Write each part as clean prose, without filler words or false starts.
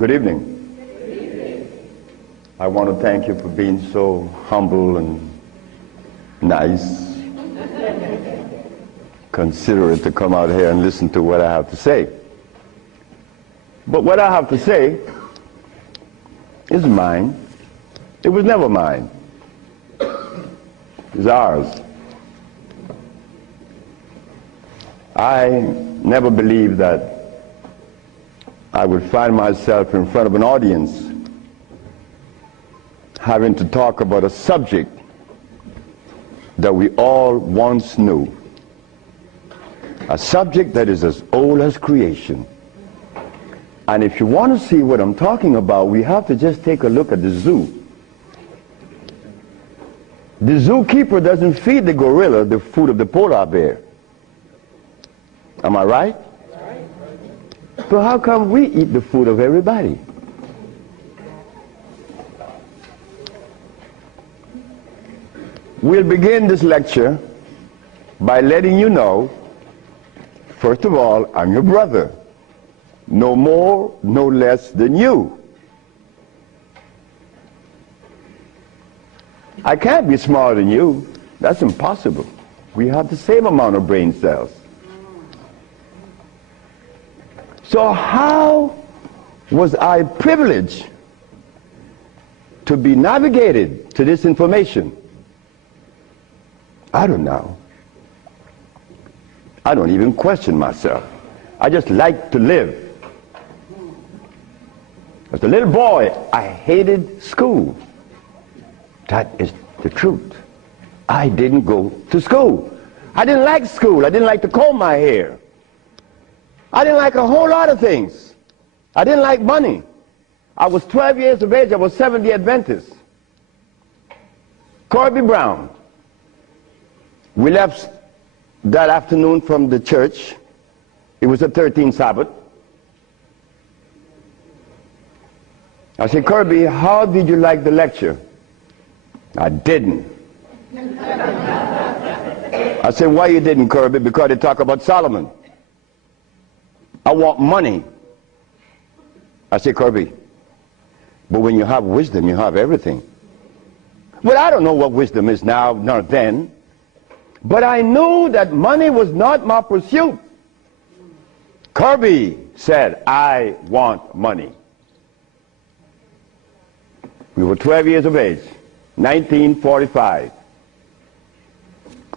Good evening. Good evening. I want to thank you for being so humble and nice, considerate to come out here and listen to what I have to say. But what I have to say is mine. It was never mine. It's ours. I never believed that I would find myself in front of an audience having to talk about a subject that we all once knew. A subject that is as old as creation. And if you want to see what I'm talking about, we have to just take a look at the zoo. The zookeeper doesn't feed the gorilla the food of the polar bear. Am I right? So how come we eat the food of everybody? We'll begin this lecture by letting you know, first of all, I'm your brother. No more, no less than you. I can't be smarter than you. That's impossible. We have the same amount of brain cells. So how was I privileged to be navigated to this information? I don't know. I don't even question myself. I just like to live. As a little boy, I hated school. That is the truth. I didn't go to school. I didn't like school. I didn't like to comb my hair. I didn't like a whole lot of things. I didn't like money. I was 12 years of age. I was Seventh-day Adventist. Corby Brown. We left that afternoon from the church. It was the 13th Sabbath. I said, Kirby, how did you like the lecture? I didn't. I said, why you didn't, Kirby? Because they talk about Solomon. I want money. I said, Kirby, but when you have wisdom, you have everything. Well, I don't know what wisdom is now, nor then. But I knew that money was not my pursuit. Kirby said, I want money. We were 12 years of age, 1945.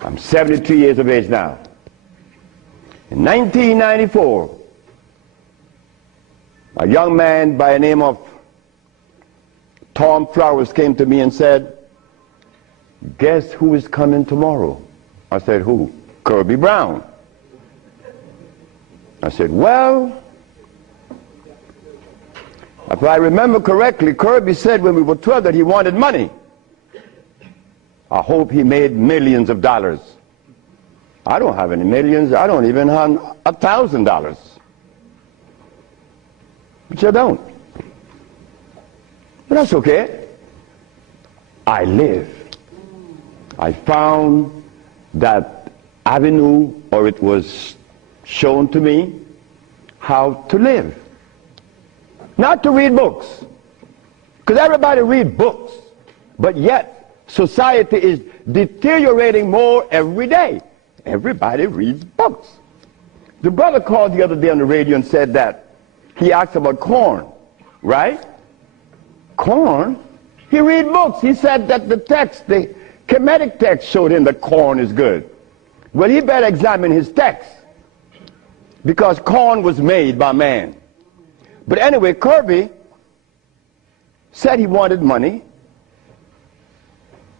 I'm 73 years of age now. In 1994, a young man by the name of Tom Flowers came to me and said, guess who is coming tomorrow? I said, who? Kirby Brown. I said, well, if I remember correctly, Kirby said when we were 12 that he wanted money. I hope he made millions of dollars. I don't have any millions. I don't even have $1,000. Which I don't. But that's okay. I live. I found that avenue, or it was shown to me how to live. Not to read books. Because everybody reads books. But yet, society is deteriorating more every day. Everybody reads books. The brother called the other day on the radio and said that he asked about corn, right? Corn? He read books. He said that the text, the Kemetic text showed him that corn is good. Well, he better examine his text, because corn was made by man. But anyway, Kirby said he wanted money.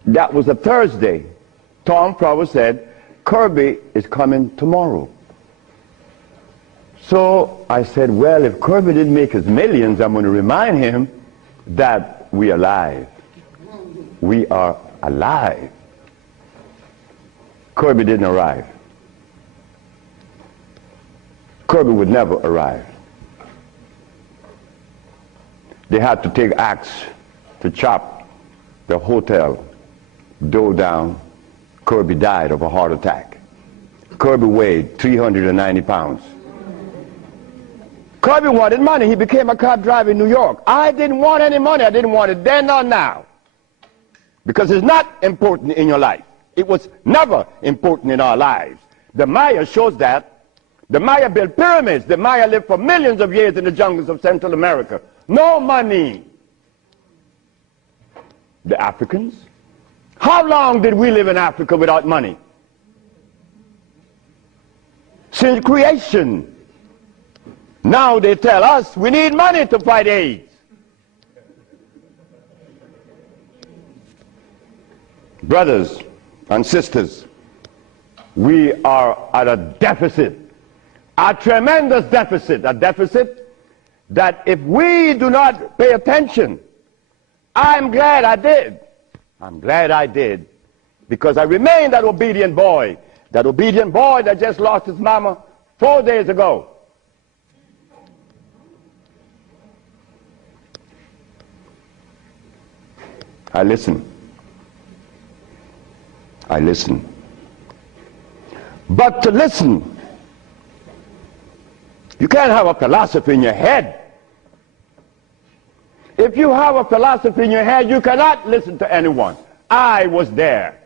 That was a Thursday. Tom Flowers said, Kirby is coming tomorrow. So I said, well, if Kirby didn't make his millions, I'm going to remind him that we're alive. We are alive. Kirby didn't arrive. Kirby would never arrive. They had to take axe to chop the hotel door down. Kirby died of a heart attack. Kirby weighed 390 pounds. Kirby wanted money. He became a cab driver in New York. I didn't want any money. I didn't want it then or now. Because it's not important in your life. It was never important in our lives. The Maya shows that. The Maya built pyramids. The Maya lived for millions of years in the jungles of Central America. No money. The Africans? How long did we live in Africa without money? Since creation. Now they tell us we need money to fight AIDS. Brothers and sisters, we are at a deficit, a tremendous deficit, a deficit that if we do not pay attention, I'm glad I did. I'm glad I did, because I remain that obedient boy that just lost his mama 4 days ago. I listen. I listen. But to listen, you can't have a philosophy in your head. If you have a philosophy in your head, you cannot listen to anyone. I was there.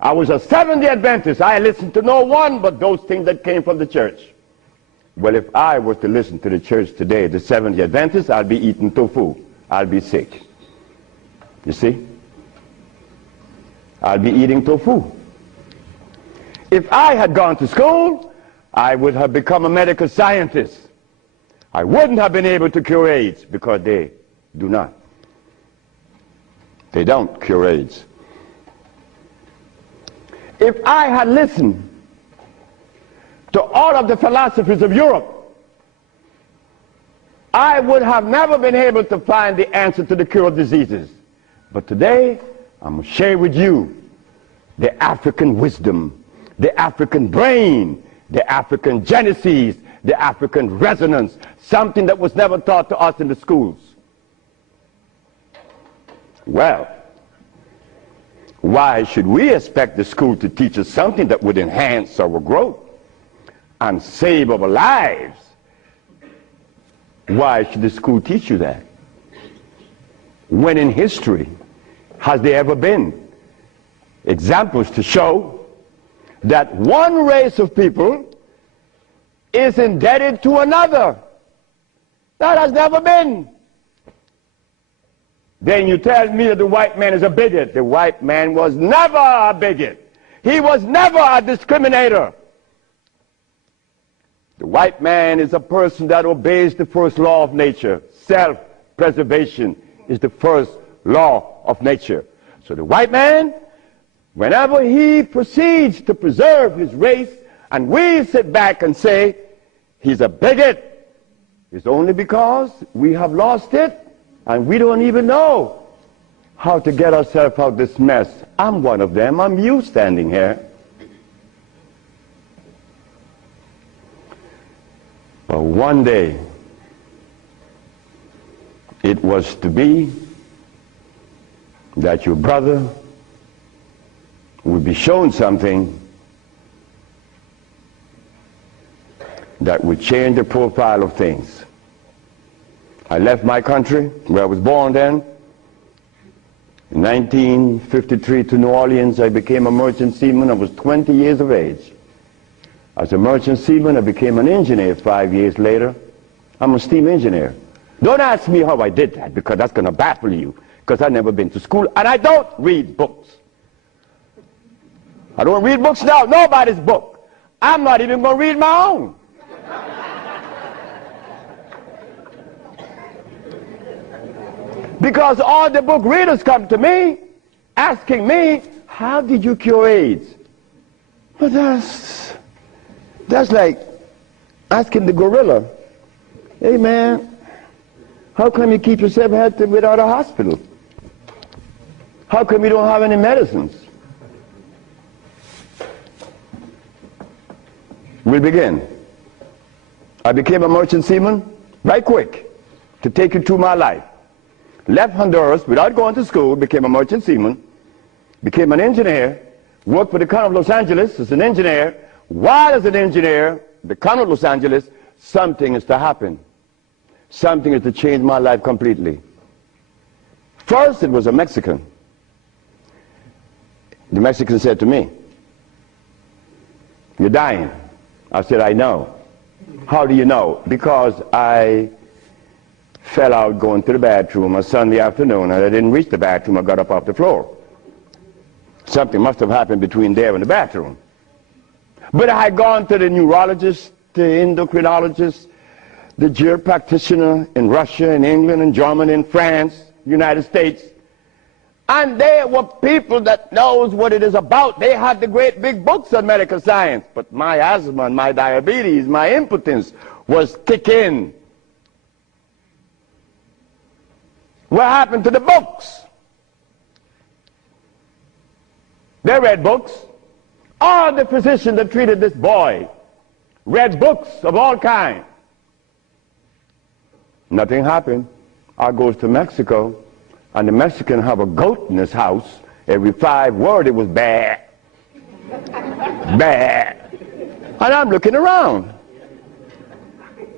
I was a Seventh-day Adventist. I listened to no one but those things that came from the church. Well, if I was to listen to the church today, the Seventh-day Adventists, I'd be eating tofu. I'll be sick. You see? I'll be eating tofu. If I had gone to school, I would have become a medical scientist. I wouldn't have been able to cure AIDS, because they do not. They don't cure AIDS. If I had listened to all of the philosophies of Europe, I would have never been able to find the answer to the cure of diseases. But today, I'm going to share with you the African wisdom, the African brain, the African genesis, the African resonance, something that was never taught to us in the schools. Well, why should we expect the school to teach us something that would enhance our growth and save our lives? Why should the school teach you that? When in history has there ever been examples to show that one race of people is indebted to another? That has never been. Then you tell me that the white man is a bigot. The white man was never a bigot. He was never a discriminator. The white man is a person that obeys the first law of nature. Self-preservation is the first law of nature. So the white man, whenever he proceeds to preserve his race, and we sit back and say he's a bigot, it's only because we have lost it and we don't even know how to get ourselves out of this mess. I'm one of them. I'm you standing here. But one day it was to be that your brother would be shown something that would change the profile of things. I left my country, where I was born then. In 1953 to New Orleans, I became a merchant seaman. I was 20 years of age. As a merchant seaman, I became an engineer 5 years later. I'm a steam engineer. Don't ask me how I did that, because that's going to baffle you, because I've never been to school, and I don't read books. I don't read books now, nobody's book. I'm not even going to read my own. Because all the book readers come to me asking me, how did you cure AIDS? Well, that's like asking the gorilla, hey man, how come you keep yourself healthy without a hospital? How come you don't have any medicines? We'll begin. I became a merchant seaman right quick to take you through my life. Left Honduras without going to school, became a merchant seaman, became an engineer, worked for the County of Los Angeles as an engineer. While as an engineer, the County of Los Angeles something is to happen. Something is to change my life completely. First, it was a Mexican. The Mexican said to me, "You're dying." I said, "I know." "How do you know?" "Because I fell out going to the bathroom on Sunday afternoon, and I didn't reach the bathroom. I got up off the floor. Something must have happened between there and the bathroom." But I had gone to the neurologist, the endocrinologist, the jail practitioner in Russia, in England, in Germany, in France, United States. And they were people that knows what it is about. They had the great big books on medical science. But my asthma and my diabetes, my impotence was kicking. What happened to the books? They read books. All the physicians that treated this boy read books of all kinds. Nothing happened. I goes to Mexico, and the Mexican have a goat in his house. Every 5 words it was bad, bad. And I'm looking around.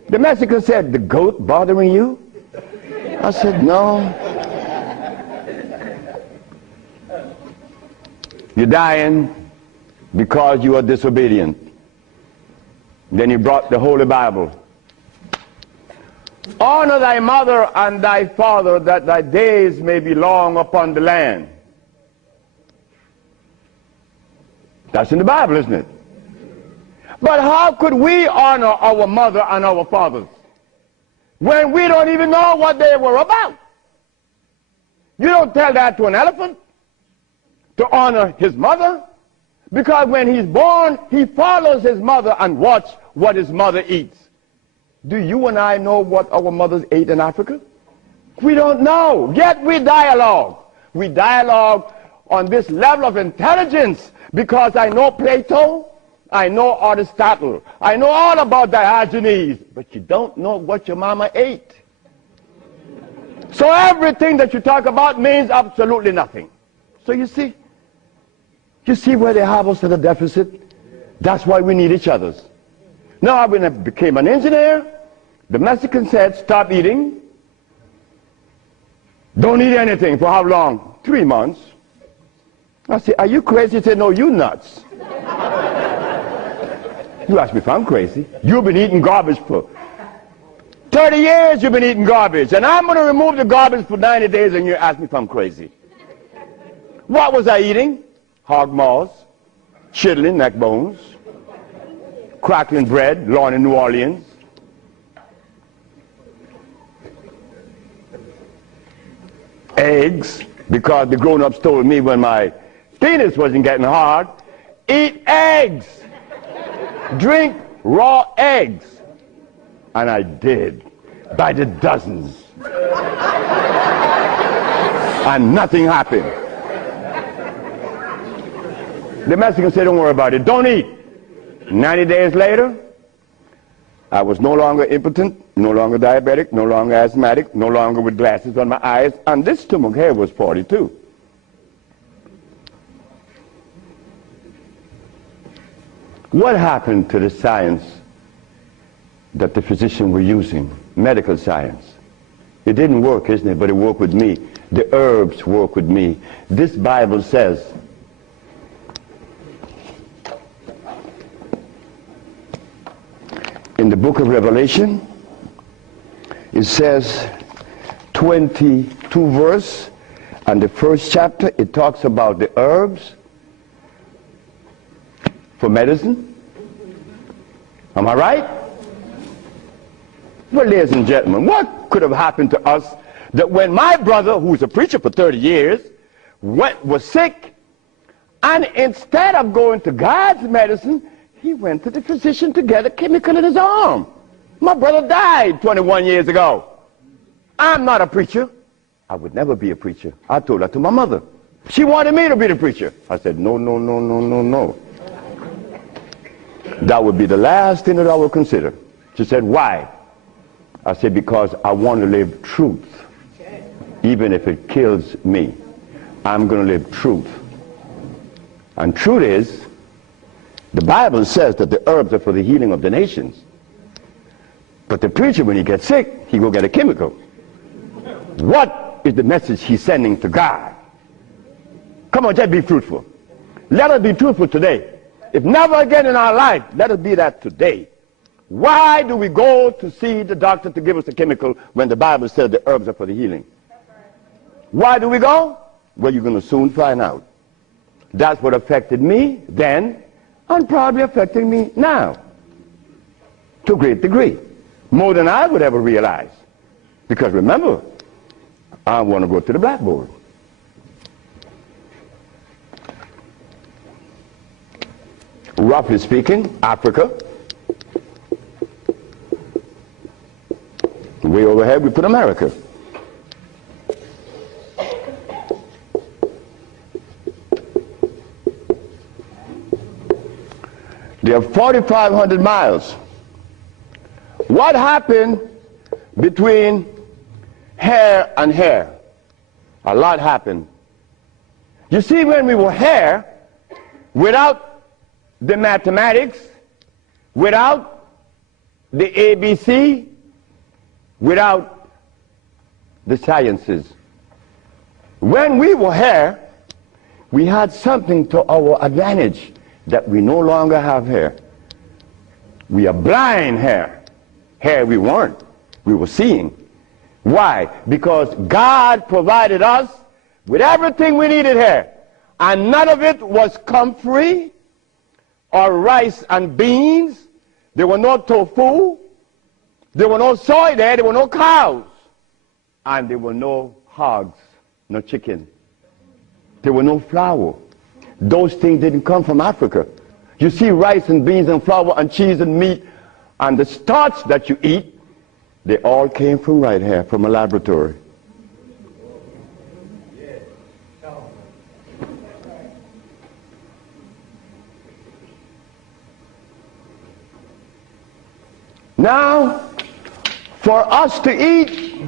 The Mexican said, "The goat bothering you?" I said, "No." "You're dying because you are disobedient." Then he brought the Holy Bible. "Honor thy mother and thy father, that thy days may be long upon the land." That's in the Bible, isn't it? But how could we honor our mother and our fathers when we don't even know what they were about? You don't tell that to an elephant, to honor his mother, because when he's born, he follows his mother and watch what his mother eats. Do you and I know what our mothers ate in Africa? We don't know, yet we dialogue. We dialogue on this level of intelligence because I know Plato, I know Aristotle, I know all about Diogenes, but you don't know what your mama ate. So everything that you talk about means absolutely nothing. So you see where they have us at a deficit? That's why we need each other. Now, when I became an engineer, the Mexican said, "Stop eating. Don't eat anything." For how long? 3 months. I said, "Are you crazy?" He said, "No, you nuts." You ask me if I'm crazy. You've been eating garbage for 30 years. You've been eating garbage. And I'm going to remove the garbage for 90 days, and you ask me if I'm crazy. What was I eating? Hog maws, chitlin, neck bones, crackling bread, lawn in New Orleans. Eggs, because the grown-ups told me when my penis wasn't getting hard, eat eggs, drink raw eggs. And I did, by the dozens. And nothing happened. The Mexican said, "Don't worry about it, don't eat." 90 days later, I was no longer impotent, no longer diabetic, no longer asthmatic, no longer with glasses on my eyes, and this stomach hair was 42. What happened to the science that the physicians were using, medical science? It didn't work, isn't it? But it worked with me. The herbs work with me. This Bible says, in the book of Revelation, it says 22 verse, and the first chapter, it talks about the herbs for medicine. Am I right? Well, ladies and gentlemen, what could have happened to us that when my brother, who's a preacher for 30 years, was sick, and instead of going to God's medicine, he went to the physician to get a chemical in his arm. My brother died 21 years ago. I'm not a preacher. I would never be a preacher. I told that to my mother. She wanted me to be the preacher. I said, no, no, no, no, no, no. That would be the last thing that I would consider. She said, "Why?" I said, "Because I want to live truth. Even if it kills me, I'm going to live truth." And truth is, the Bible says that the herbs are for the healing of the nations. But the preacher, when he gets sick, he go get a chemical. What is the message he's sending to God? Come on, just be fruitful. Let us be truthful today. If never again in our life, let us be that today. Why do we go to see the doctor to give us a chemical when the Bible says the herbs are for the healing? Why do we go? Well, you're going to soon find out. That's what affected me then and probably affecting me now to a great degree. More than I would ever realize. Because remember, I want to go to the blackboard. Roughly speaking, Africa. Way overhead we put America. They are 4,500 miles. What happened between here and here? A lot happened. You see, when we were here, without the mathematics, without the ABC, without the sciences, when we were here, we had something to our advantage that we no longer have here. We are blind here. Here we weren't. We were seeing. Why? Because God provided us with everything we needed here. And none of it was comfrey or rice and beans. There were no tofu. There were no soy there. There were no cows. And there were no hogs, no chicken. There were no flour. Those things didn't come from Africa. You see, rice and beans and flour and cheese and meat and the starch that you eat, they all came from right here, from a laboratory. Now, for us to eat,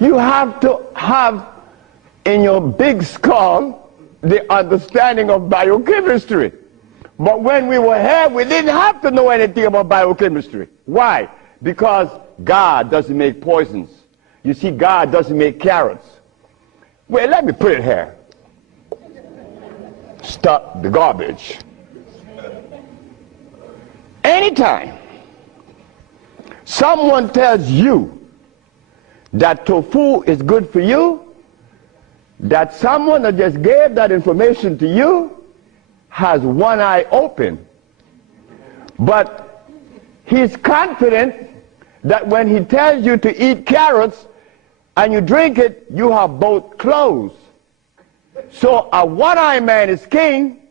you have to have in your big skull the understanding of biochemistry. But when we were here, we didn't have to know anything about biochemistry. Why? Because God doesn't make poisons. You see, God doesn't make carrots. Well, let me put it here. Stop the garbage. Anytime someone tells you that tofu is good for you, that someone that just gave that information to you has one eye open. But he's confident that when he tells you to eat carrots and you drink it, you have both closed. So a one-eye man is king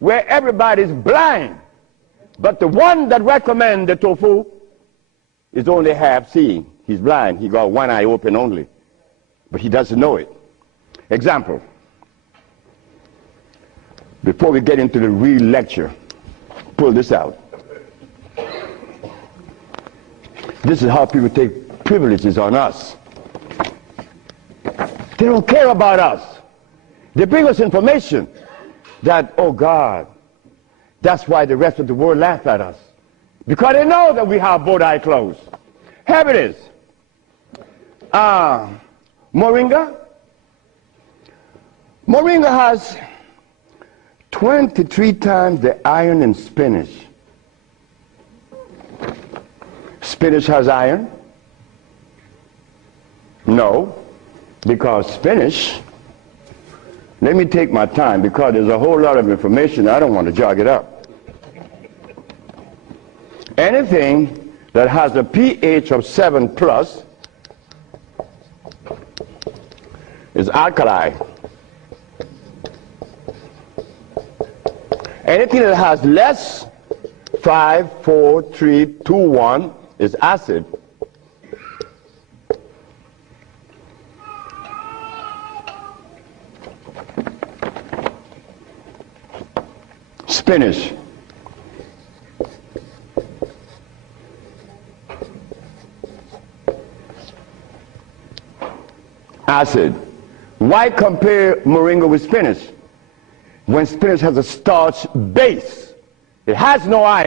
where everybody's blind. But the one that recommends the tofu is only half seeing. He's blind. He got one eye open only. But he doesn't know it. Example. Before we get into the real lecture, pull this out. This is how people take privileges on us. They don't care about us. They bring us information that, oh God, that's why the rest of the world laugh at us. Because they know that we have both eyes closed. Here it is. Moringa. Moringa has 23 times the iron in spinach. Spinach has iron? No, because spinach, let me take my time because there's a whole lot of information. I don't want to jog it up. Anything that has a pH of 7 plus is alkali. Anything that has less, 5, 4, 3, 2, 1, is acid. Spinach. Acid. Why compare moringa with spinach? When spinach has a starch base, it has no iron.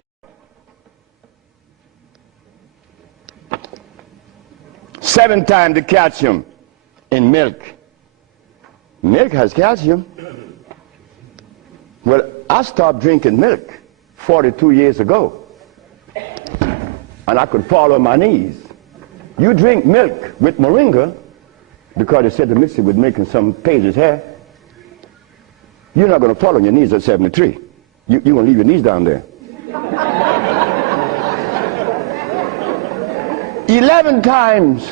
7 times the calcium in milk. Milk has calcium. Well, I stopped drinking milk 42 years ago, and I could fall on my knees. You drink milk with moringa, because they said to mix it with milk and some pages hair, you're not going to fall on your knees at 73. You're going to leave your knees down there. 11 times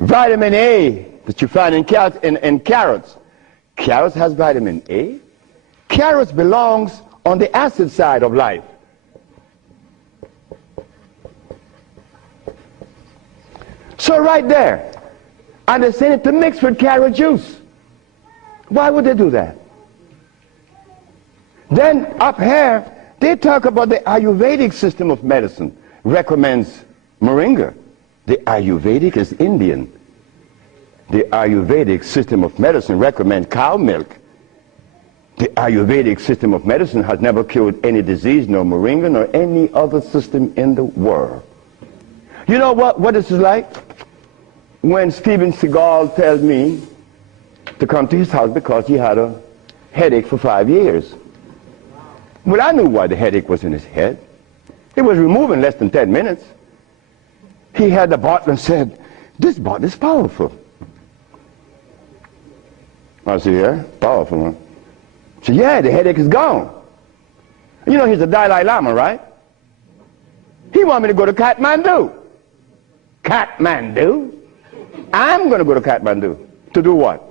vitamin A that you find in carrots. Carrots has vitamin A. Carrots belongs on the acid side of life. So right there, and they say it to mix with carrot juice. Why would they do that? Then up here, they talk about the Ayurvedic system of medicine recommends moringa. The Ayurvedic is Indian. The Ayurvedic system of medicine recommends cow milk. The Ayurvedic system of medicine has never cured any disease, nor moringa, nor any other system in the world. You know what this is like? When Steven Seagal tells me to come to his house because he had a headache for 5 years. Well, I knew why the headache was in his head. It was removed in less than 10 minutes. He had the bottle and said, "This bottle is powerful." I said, "Yeah, powerful, huh?" He said, "Yeah, the headache is gone." You know, he's the Dalai Lama, right? He wanted me to go to Kathmandu. Kathmandu? I'm going to go to Kathmandu. To do what?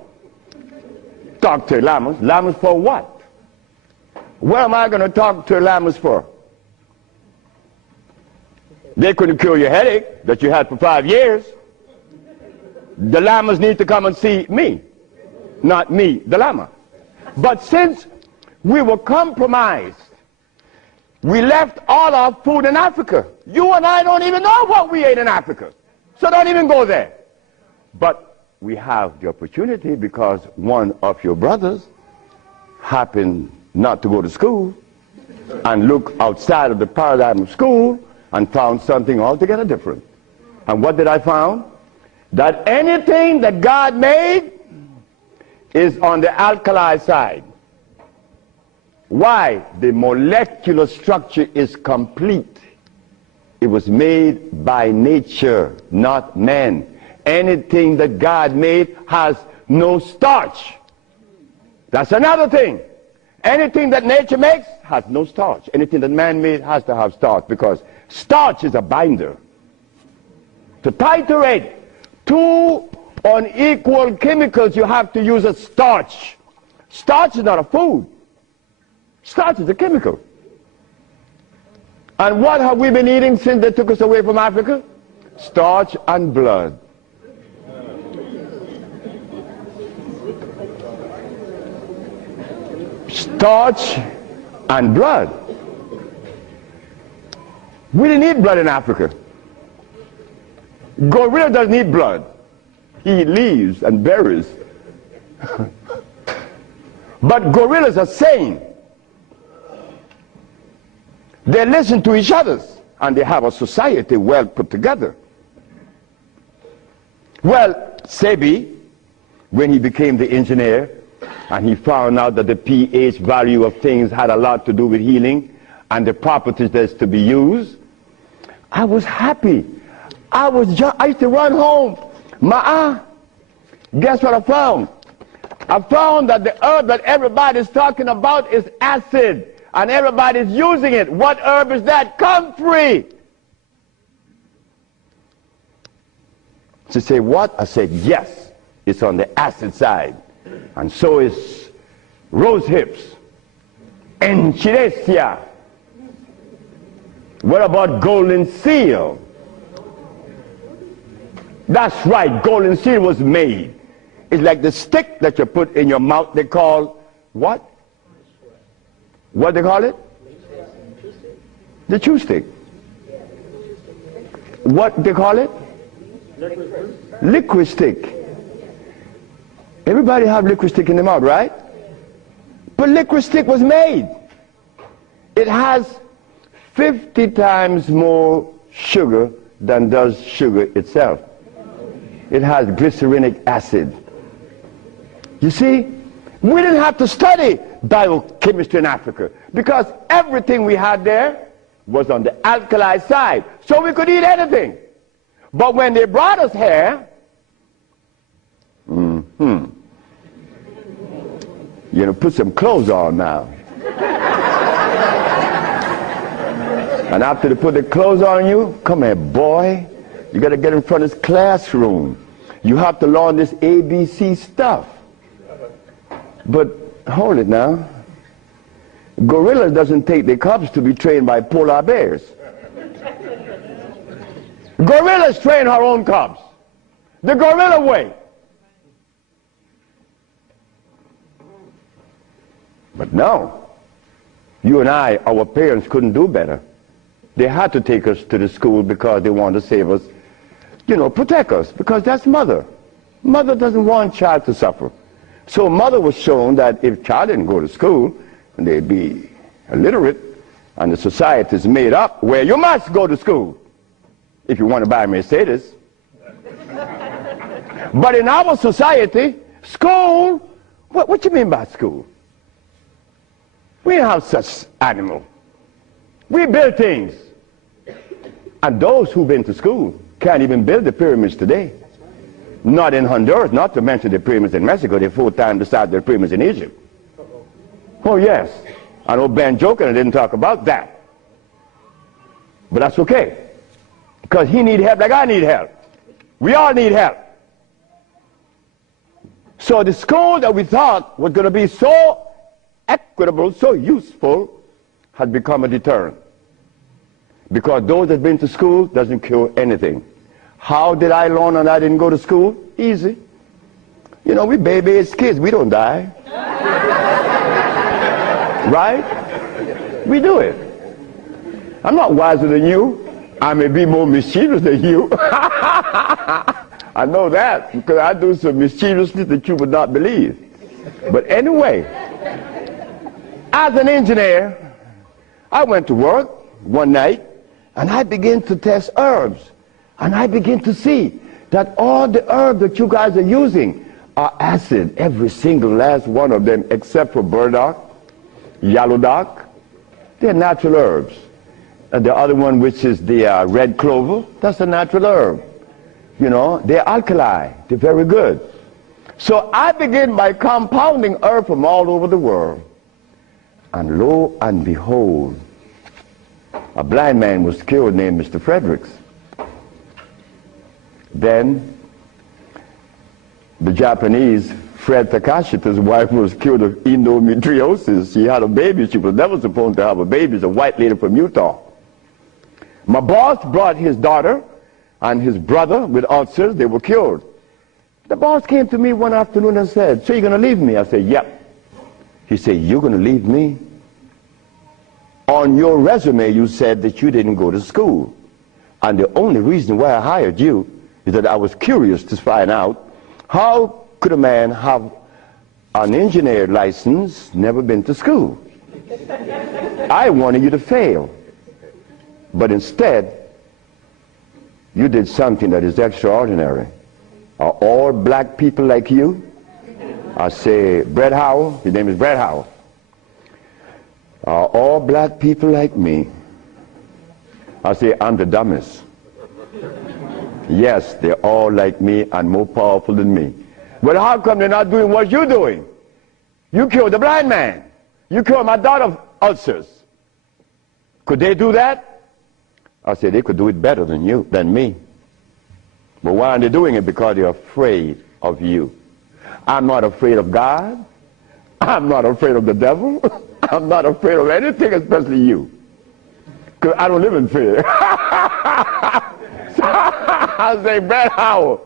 Talk to lamas. Lamas for what? What am I going to talk to lamas for? They couldn't cure your headache that you had for 5 years. The lamas need to come and see me, not me, the lama. But since we were compromised, we left all our food in Africa. You and I don't even know what we ate in Africa. So don't even go there. But we have the opportunity because one of your brothers happened not to go to school and look outside of the paradigm of school and found something altogether different. And what did I find? That anything that God made is on the alkali side. Why? The molecular structure is complete. It was made by nature, not man. Anything that God made has no starch. That's another thing. Anything that nature makes has no starch. Anything that man made has to have starch, because starch is a binder. To titrate two unequal chemicals, you have to use a starch. Starch is not a food. Starch is a chemical. And what have we been eating since they took us away from Africa? Starch and blood. Starch and blood. We didn't eat blood in Africa. Gorilla doesn't eat blood. He eats leaves and berries. But gorillas are sane. They listen to each other, and they have a society well put together. Well, Sebi, when he became the engineer, and he found out that the pH value of things had a lot to do with healing and the properties that's to be used, I was happy. I used to run home. Guess what I found? I found that the herb that everybody's talking about is acid, and everybody's using it. What herb is that? Comfrey. She said, what? I said, yes, it's on the acid side. And so is rose hips, enchilesia. What about golden seal? That's right, golden seal was made. It's like the stick that you put in your mouth. They call what? What they call it? The chew stick. What they call it? Liquid stick. Everybody have liquid stick in the mouth, right? But liquid stick was made. It has 50 times more sugar than does sugar itself. It has glycerinic acid. You see, we didn't have to study biochemistry in Africa because everything we had there was on the alkali side, so we could eat anything. But when they brought us here, put some clothes on now. And after they put the clothes on you, come here, boy. You got to get in front of this classroom. You have to learn this ABC stuff. But hold it now. Gorillas doesn't take their cubs to be trained by polar bears. Gorillas train her own cubs. The gorilla way. But no. You and I, our parents couldn't do better. They had to take us to the school because they wanted to save us, protect us, because that's mother. Mother doesn't want child to suffer. So mother was shown that if child didn't go to school, they'd be illiterate, and the society is made up where you must go to school if you want to buy a Mercedes. But in our society, school, what you mean by school? We don't have such animal. We build things. And those who've been to school can't even build the pyramids today. Not in Honduras, not to mention the pyramids in Mexico. They're 4 times the size of the pyramids in Egypt. Oh, yes. I know Ben joking, I didn't talk about that. But that's okay. Because he need help like I need help. We all need help. So the school that we thought was going to be so equitable, so useful, has become a deterrent. Because those that have been to school doesn't cure anything. How did I learn and I didn't go to school? Easy. We baby-aged kids. We don't die. Right? We do it. I'm not wiser than you. I may be more mischievous than you. I know that because I do some mischievousness that you would not believe. But anyway, as an engineer, I went to work one night and I began to test herbs. And I begin to see that all the herbs that you guys are using are acid, every single last one of them, except for burdock, yellow dock. They're natural herbs. And the other one, which is the red clover, that's a natural herb. They're alkali. They're very good. So I begin by compounding herbs from all over the world. And lo and behold, a blind man was killed named Mr. Fredericks. Then the Japanese, Fred Takashita's wife was killed of endometriosis. She had a baby. She was never supposed to have a baby. It's a white lady from Utah. My boss brought his daughter and his brother with ulcers. They were cured. The boss came to me one afternoon and said, "So you're going to leave me?" I said, "Yep." He said, "You're going to leave me? On your resume, you said that you didn't go to school. And the only reason why I hired you is that I was curious to find out how could a man have an engineer license, never been to school. I wanted you to fail. But instead, you did something that is extraordinary. Are all black people like you?" I say, "Brett Howell," his name is Brett Howell. "Are all black people like me?" I say, "I'm the dumbest." "Yes, they're all like me and more powerful than me." "But how come they're not doing what you're doing? You killed the blind man. You killed my daughter of ulcers. Could they do that?" I said, "They could do it better than me. But why aren't they doing it? Because they're afraid of you. I'm not afraid of God. I'm not afraid of the devil. I'm not afraid of anything, especially you. Because I don't live in fear." So I say, "Brett Howell,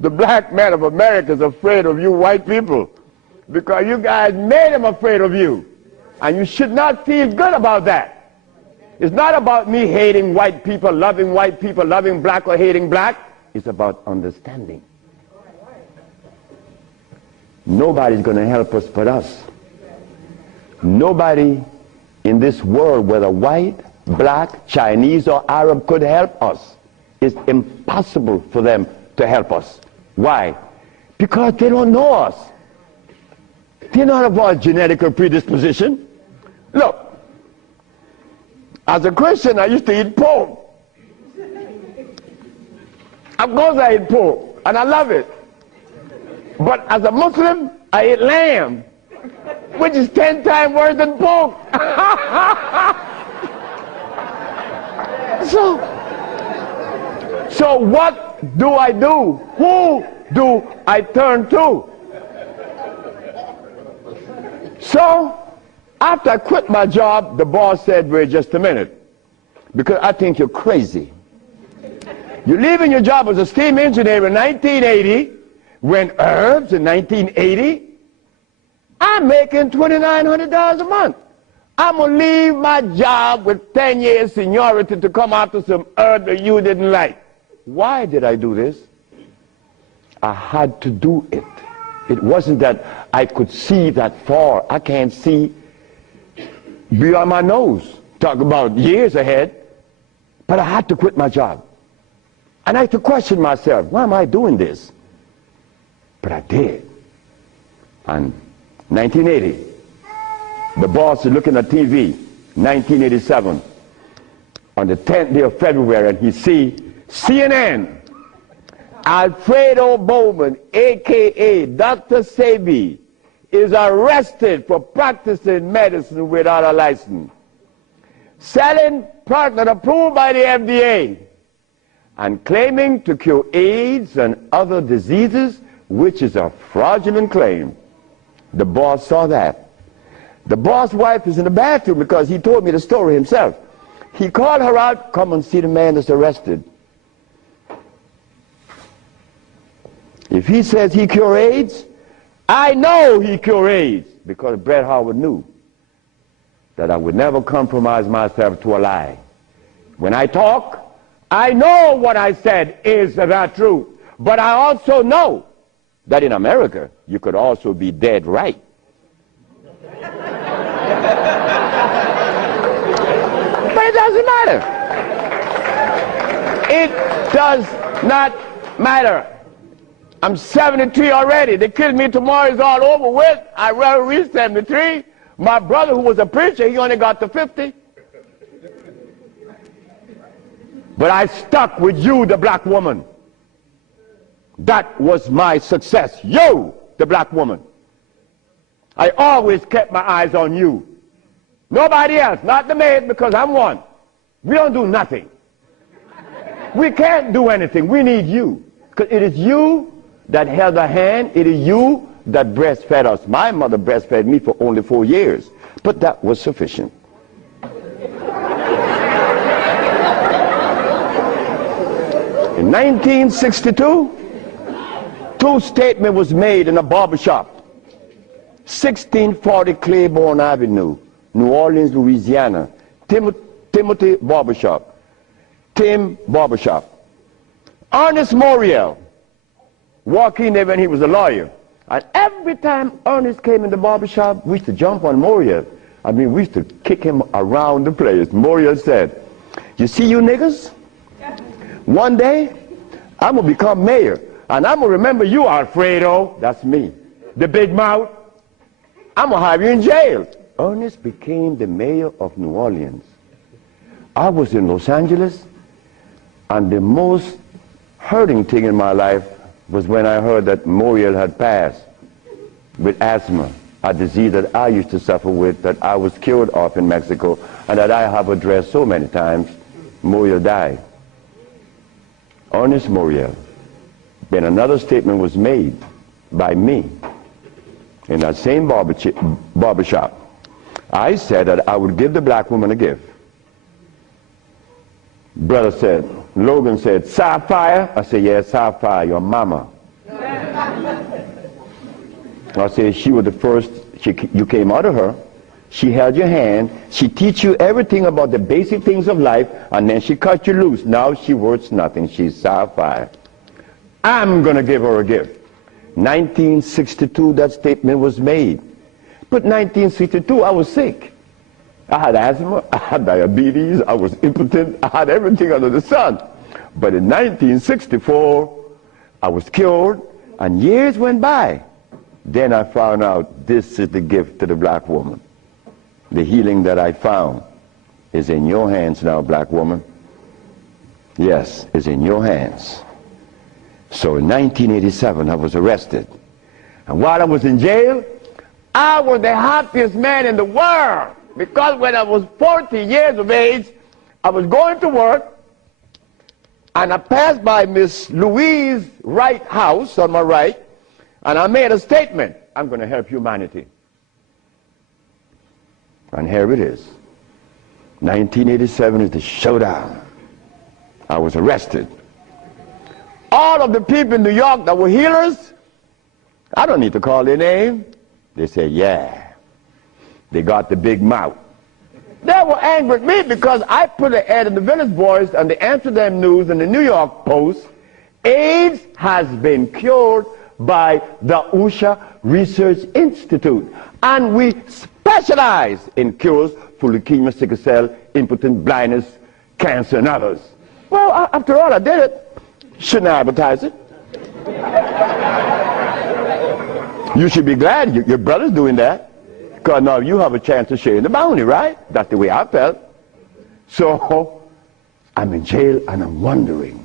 the black man of America is afraid of you white people because you guys made him afraid of you. And you should not feel good about that. It's not about me hating white people, loving black or hating black. It's about understanding. Nobody's going to help us but us. Nobody in this world, whether white, black, Chinese, or Arab, could help us. it's impossible for them to help us. Why? Because they don't know us. They don't have our genetic predisposition. Look, as a Christian, I used to eat pork. Of course I eat pork, and I love it. But as a Muslim, I eat lamb, which is 10 times worse than pork. So what do I do? Who do I turn to? So after I quit my job, the boss said, wait just a minute, because I think you're crazy. You're leaving your job as a steam engineer in 1980, when herbs in 1980, I'm making $2,900 a month. I'm going to leave my job with 10 years seniority to come after some herb that you didn't like. Why did I do this? I had to do it. It wasn't that I could see that far. I can't see beyond my nose. Talk about years ahead. But I had to quit my job. And I had to question myself, why am I doing this? But I did. And 1980, the boss is looking at TV, 1987, on the 10th day of February, and he see CNN, Alfredo Bowman, a.k.a. Dr. Sebi, is arrested for practicing medicine without a license, selling product not approved by the FDA, and claiming to cure AIDS and other diseases, which is a fraudulent claim. The boss saw that. The boss' wife is in the bathroom because he told me the story himself. He called her out, come and see the man that's arrested. If he says he cure AIDS, I know he cure AIDS, because Bret Howard knew that I would never compromise myself to a lie. When I talk, I know what I said is the truth, but I also know that in America, you could also be dead right. But it doesn't matter. It does not matter. I'm 73 already. They kill me tomorrow, it's all over with. I rather reach 73. My brother, who was a preacher, he only got to 50. But I stuck with you, the black woman. That was my success. You, the black woman. I always kept my eyes on you. Nobody else, not the maid, because I'm one. We don't do nothing. We can't do anything. We need you. Because it is you that held our hand. It is you that breastfed us. My mother breastfed me for only 4 years. But that was sufficient. In 1962, two statements was made in a barbershop. 1640 Claiborne Avenue, New Orleans, Louisiana. Timothy Barbershop. Tim Barbershop. Ernest Moriel walked in there when he was a lawyer. And every time Ernest came in the barbershop, we used to jump on Moriel. I mean, we used to kick him around the place. Moriel said, you see you niggas? One day, I'm going to become mayor. And I'm going to remember you, Alfredo. That's me. The big mouth. I'm going to have you in jail. Ernest became the mayor of New Orleans. I was in Los Angeles, and the most hurting thing in my life was when I heard that Moriel had passed with asthma, a disease that I used to suffer with, that I was cured of in Mexico, and that I have addressed so many times. Moriel died. Ernest Moriel. Then another statement was made by me in that same barbershop. I said that I would give the black woman a gift. Brother said, Logan said, Sapphire? I said, yes, Sapphire, your mama. I said, she was the first, you came out of her. She held your hand. She teach you everything about the basic things of life, and then she cut you loose. Now she worth nothing. She's Sapphire. I'm going to give her a gift. 1962, that statement was made. But 1962, I was sick. I had asthma, I had diabetes, I was impotent, I had everything under the sun. But in 1964, I was cured, and years went by. Then I found out this is the gift to the black woman. The healing that I found is in your hands now, black woman. Yes, it's in your hands. So in 1987, I was arrested. And while I was in jail, I was the happiest man in the world. Because when I was 40 years of age, I was going to work, and I passed by Miss Louise Wright's house on my right, and I made a statement: I'm going to help humanity. And here it is. 1987 is the showdown. I was arrested. All of the people in New York that were healers, I don't need to call their name. They say, yeah. They got the big mouth. They were angry at me because I put an ad in the Village Voice and the Amsterdam News and the New York Post. AIDS has been cured by the USHA Research Institute. And we specialize in cures for leukemia, sickle cell, impotence, blindness, cancer, and others. Well, after all, I did it. Shouldn't I advertise it? You should be glad your brother's doing that. Because now you have a chance to share in the bounty, right? That's the way I felt. So I'm in jail and I'm wondering,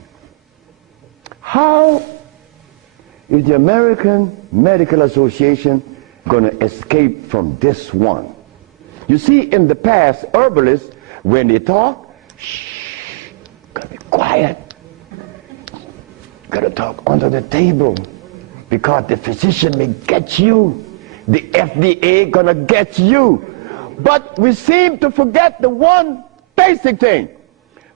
how is the American Medical Association going to escape from this one? You see, in the past, herbalists, when they talk, shh, gotta be quiet. Gotta talk under the table, because the physician may get you. The FDA gonna get you. But we seem to forget the one basic thing.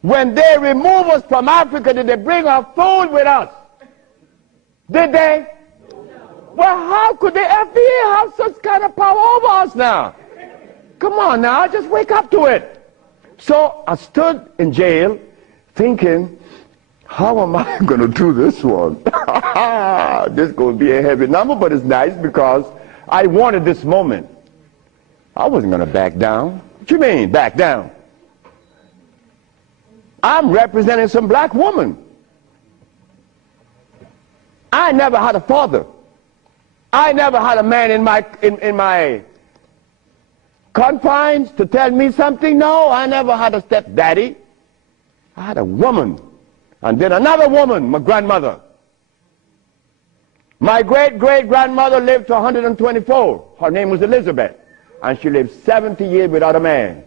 When they remove us from Africa, did they bring our food with us? Did they? Well, how could the FDA have such kind of power over us now? Come on now, just wake up to it. So I stood in jail thinking, how am I going to do this one? This is going to be a heavy number, but it's nice because I wanted this moment. I wasn't going to back down. What you mean, back down? I'm representing some black woman. I never had a father. I never had a man in my confines to tell me something. No, I never had a stepdaddy. I had a woman. And then another woman, my grandmother. My great-great-grandmother lived to 124. Her name was Elizabeth. And she lived 70 years without a man.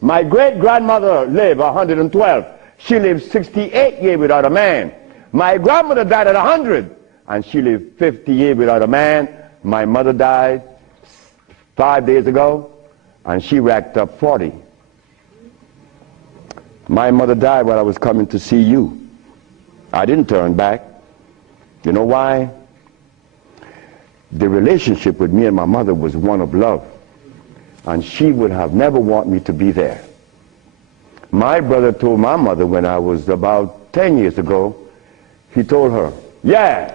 My great-grandmother lived 112. She lived 68 years without a man. My grandmother died at 100. And she lived 50 years without a man. My mother died 5 days ago. And she racked up 40. My mother died while I was coming to see you. I didn't turn back. You know why? The relationship with me and my mother was one of love. And she would have never wanted me to be there. My brother told my mother when I was about 10 years ago, he told her, yeah,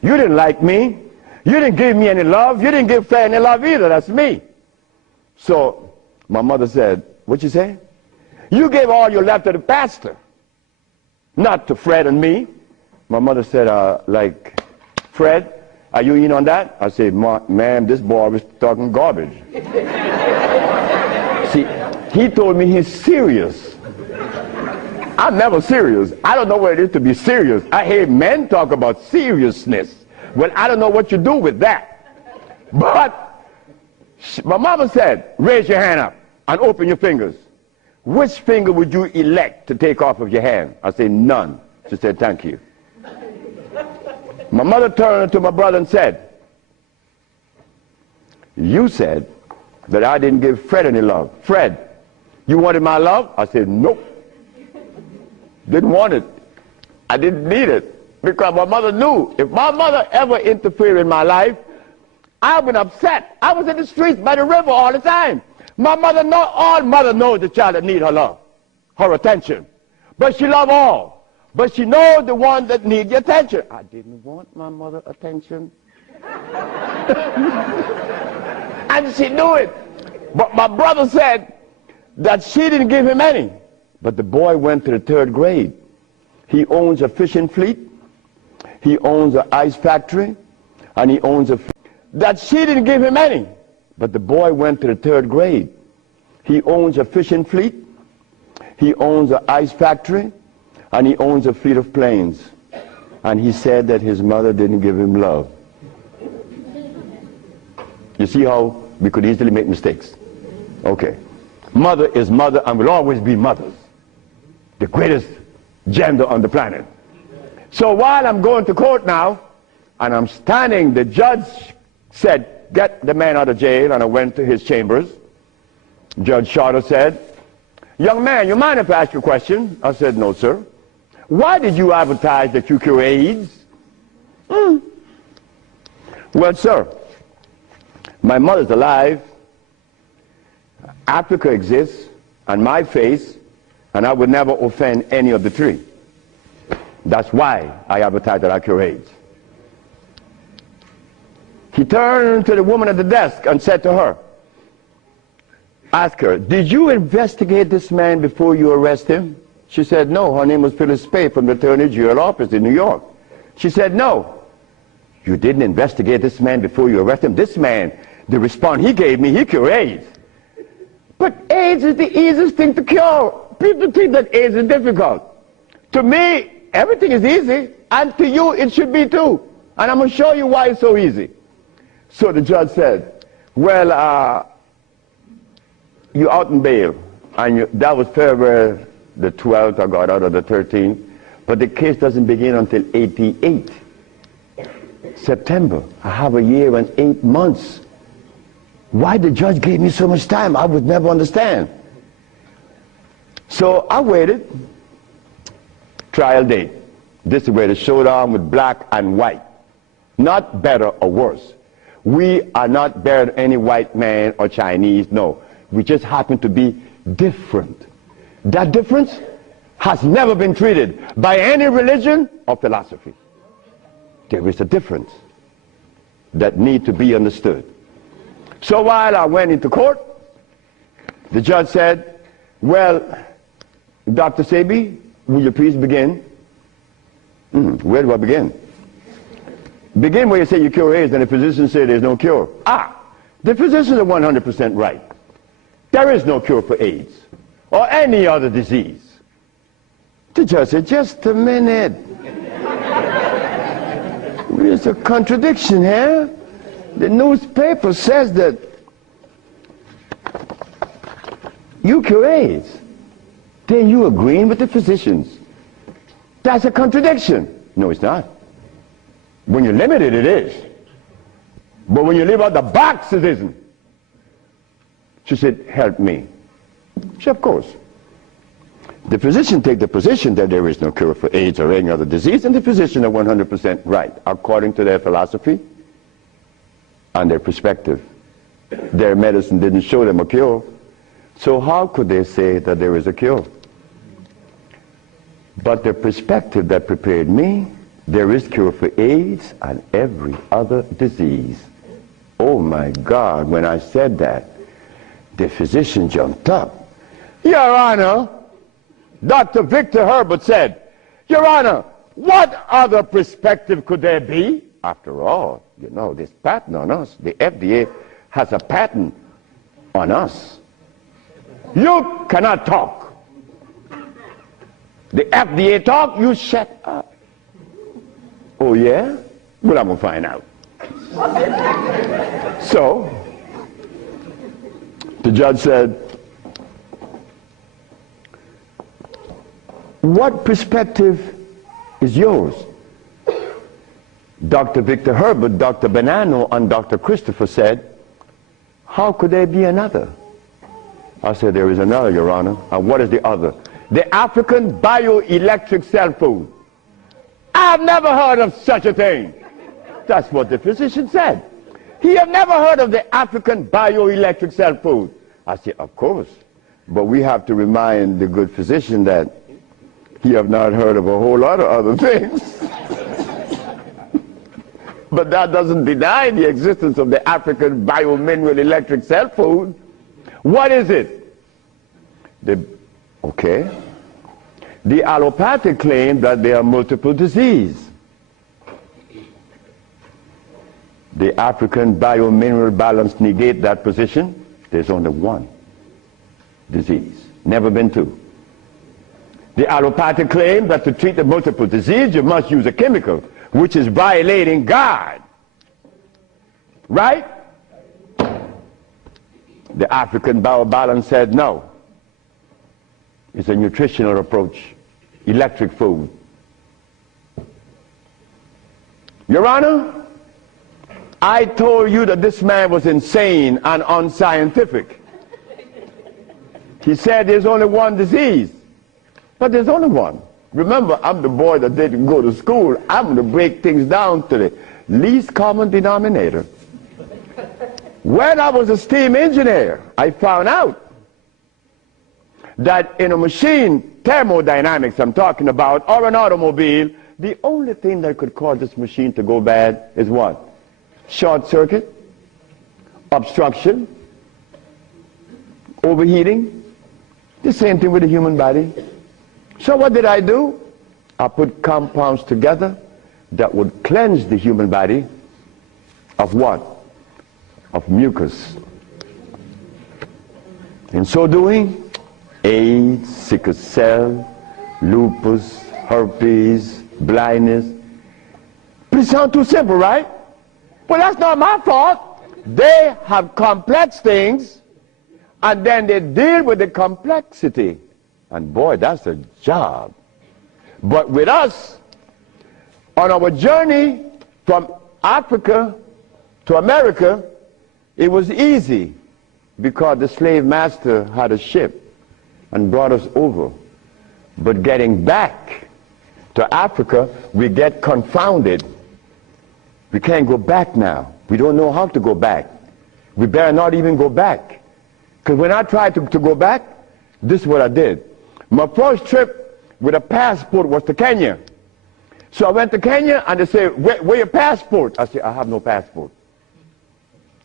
you didn't like me. You didn't give me any love. You didn't give Fred any love either. That's me. So my mother said, what you say? You gave all your love to the pastor, not to Fred and me. My mother said, like, Fred, are you in on that? I said, ma'am, this boy was talking garbage. See, he told me he's serious. I'm never serious. I don't know what it is to be serious. I hear men talk about seriousness. Well, I don't know what you do with that. But my mama said, raise your hand up and open your fingers. Which finger would you elect to take off of your hand? I said, none. She said, thank you. My mother turned to my brother and said, you said that I didn't give Fred any love. Fred, you wanted my love? I said, nope. Didn't want it. I didn't need it. Because my mother knew if my mother ever interfered in my life, I would be upset. I was in the streets by the river all the time. My mother all mother knows the child that need her love, her attention. But she love all. But she knows the one that need the attention. I didn't want my mother attention. And she knew it. But my brother said that she didn't give him any. But the boy went to the 3rd grade. He owns a fishing fleet, he owns an ice factory, and he owns a... That she didn't give him any. But the boy went to the 3rd grade. He owns a fishing fleet, he owns an ice factory, and he owns a fleet of planes. And he said that his mother didn't give him love. You see how we could easily make mistakes? Okay. Mother is mother and will always be mothers. The greatest gender on the planet. So while I'm going to court now, and I'm standing, the judge said, get the man out of jail, and I went to his chambers. Judge Shorter said, young man, you mind if I ask you a question? I said, no, sir. Why did you advertise that you cure AIDS? Well, sir, my mother's alive, Africa exists, and my face, and I would never offend any of the 3. That's why I advertise that I cure AIDS. He turned to the woman at the desk and said to her, ask her, did you investigate this man before you arrest him? She said, no. Her name was Phyllis Spay from the Attorney General office in New York. She said, no. You didn't investigate this man before you arrest him? This man, the response he gave me, he cured AIDS. But AIDS is the easiest thing to cure. People think that AIDS is difficult. To me, everything is easy, and to you it should be too. And I'm going to show you why it's so easy. So the judge said, well, you're out in bail, and that was February the 12th, I got out of the 13th, but the case doesn't begin until 88. September, I have a year and 8 months. Why the judge gave me so much time, I would never understand. So I waited, trial date. This is where the showdown with black and white. Not better or worse. We are not better than any white man or Chinese, no. We just happen to be different. That difference has never been treated by any religion or philosophy. There is a difference that needs to be understood. So while I went into court, the judge said, well, Dr. Sebi, will you please begin? Where do I begin? Begin where you say you cure AIDS and the physician say there's no cure. The physicians are 100% right. There is no cure for AIDS or any other disease. The judge said, just a minute. There's a contradiction here. The newspaper says that you cure AIDS. Then you agreeing with the physicians. That's a contradiction. No, it's not. When you're limited, it is. But when you leave out the box, it isn't. She said, help me. She said, of course. The physician take the position that there is no cure for AIDS or any other disease, and the physician are 100% right, according to their philosophy and their perspective. Their medicine didn't show them a cure. So how could they say that there is a cure? But the perspective that prepared me, there is cure for AIDS and every other disease. Oh my God, when I said that, the physician jumped up. Your Honor, Dr. Victor Herbert said, Your Honor, what other perspective could there be? After all, you know, this patent on us, the FDA has a patent on us. You cannot talk. The FDA talk, you shut up. Oh yeah? Well, I'm going to find out. So, the judge said, what perspective is yours? Dr. Victor Herbert, Dr. Bonanno, and Dr. Christopher said, how could there be another? I said, there is another, Your Honor. And what is the other? The African bioelectric cell food. I've never heard of such a thing. That's what the physician said. He have never heard of the African bioelectric cell food. I said, of course. But we have to remind the good physician that he have not heard of a whole lot of other things. But that doesn't deny the existence of the African biomineral electric cell food. What is it? Okay. The allopathic claim that there are multiple diseases. The African biomineral balance negate that position. There's only one disease, never been two. The allopathic claim that to treat the multiple disease you must use a chemical, which is violating God. Right? The African biobalance said no. It's a nutritional approach, electric food. Your Honor, I told you that this man was insane and unscientific. He said there's only one disease, but there's only one. Remember, I'm the boy that didn't go to school. I'm going to break things down to the least common denominator. When I was a steam engineer, I found out that in a machine, thermodynamics I'm talking about, or an automobile, the only thing that could cause this machine to go bad is what? Short circuit, obstruction, overheating. The same thing with the human body. So what did I do? I put compounds together that would cleanse the human body of what? Of mucus. In so doing, AIDS, sickle cell, lupus, herpes, blindness. But it sounds too simple, right? Well, that's not my fault. They have complex things, and then they deal with the complexity. And boy, that's a job. But with us, on our journey from Africa to America, it was easy because the slave master had a ship and brought us over. But getting back to Africa, we get confounded. We can't go back now. We don't know how to go back. We better not even go back. Because when I tried to go back, this is what I did. My first trip with a passport was to Kenya. So I went to Kenya and they said, where your passport? I said, I have no passport.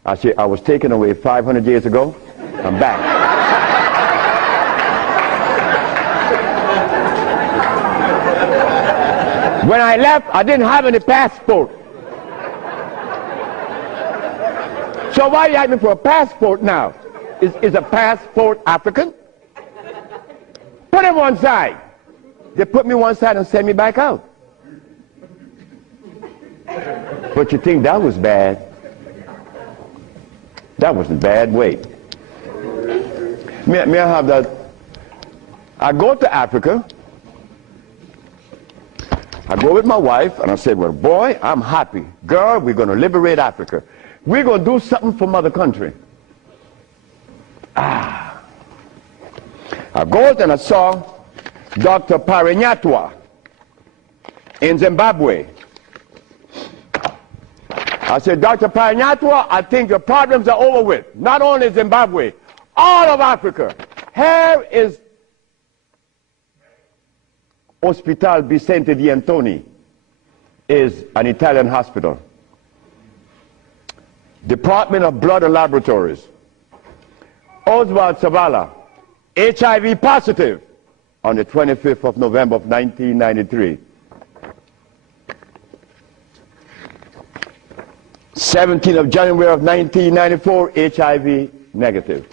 I said, I was taken away 500 years ago. I'm back. When I left, I didn't have any passport. So why are you asking for a passport now? Is a passport African? Put him one side. They put me one side and send me back out. But you think that was bad? That wasn't bad. Wait. May I have that? I go to Africa. I go with my wife and I said, well, boy, I'm happy. Girl, we're going to liberate Africa. We're going to do something for mother country. I go and I saw Dr. Parinyatwa in Zimbabwe. I said, Dr. Parinyatwa, I think your problems are over with. Not only Zimbabwe, all of Africa. Here is Hospital Vicente di Antoni, is an Italian hospital. Department of Blood and Laboratories. Oswald Zavala, HIV positive on the 25th of November of 1993. 17th of January of 1994, HIV negative.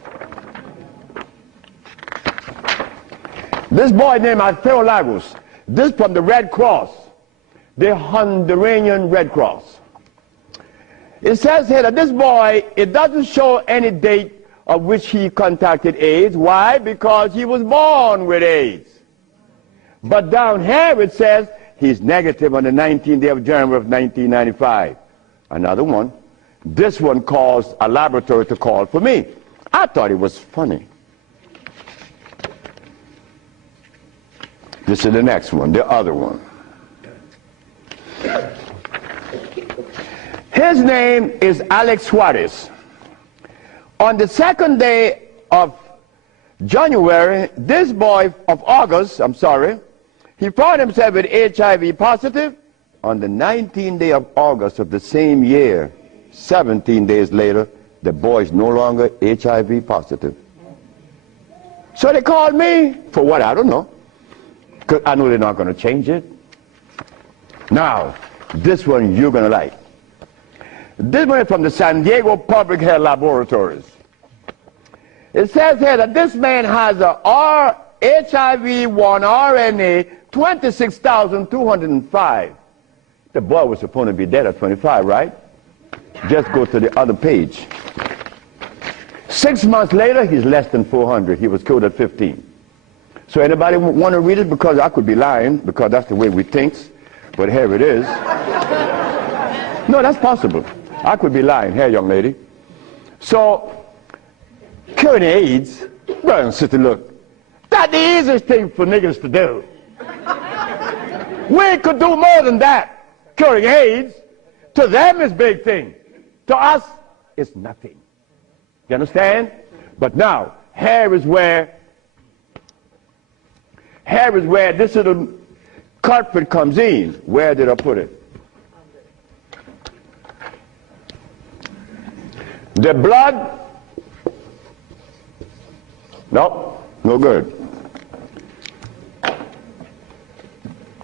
This boy named Alfeo Lagos, this from the Red Cross, the Honduran Red Cross. It says here that this boy, it doesn't show any date of which he contracted AIDS. Why? Because he was born with AIDS. But down here it says he's negative on the 19th day of January of 1995. Another one. This one caused a laboratory to call for me. I thought it was funny. This is the next one, the other one. His name is Alex Suarez. On the second day of January, this boy of August, he found himself with HIV positive. On the 19th day of August of the same year, 17 days later, the boy is no longer HIV positive. So they called me for what? I don't know. because I know they're not going to change it. Now, this one you're going to like. This one is from the San Diego Public Health Laboratories. It says here that this man has a HIV-1 RNA 26,205. The boy was supposed to be dead at 25, right? Just go to the other page. 6 months later, he's less than 400. He was killed at 15. So anybody want to read it? Because I could be lying, because that's the way we think. But here it is. No, that's possible. I could be lying. Here, young lady. So, curing AIDS, brother and sister, look, that's the easiest thing for niggas to do. We could do more than that. Curing AIDS, to them is big thing. To us, it's nothing. You understand? But now, here is where this little culprit comes in. Where did I put it? The blood, no, no good.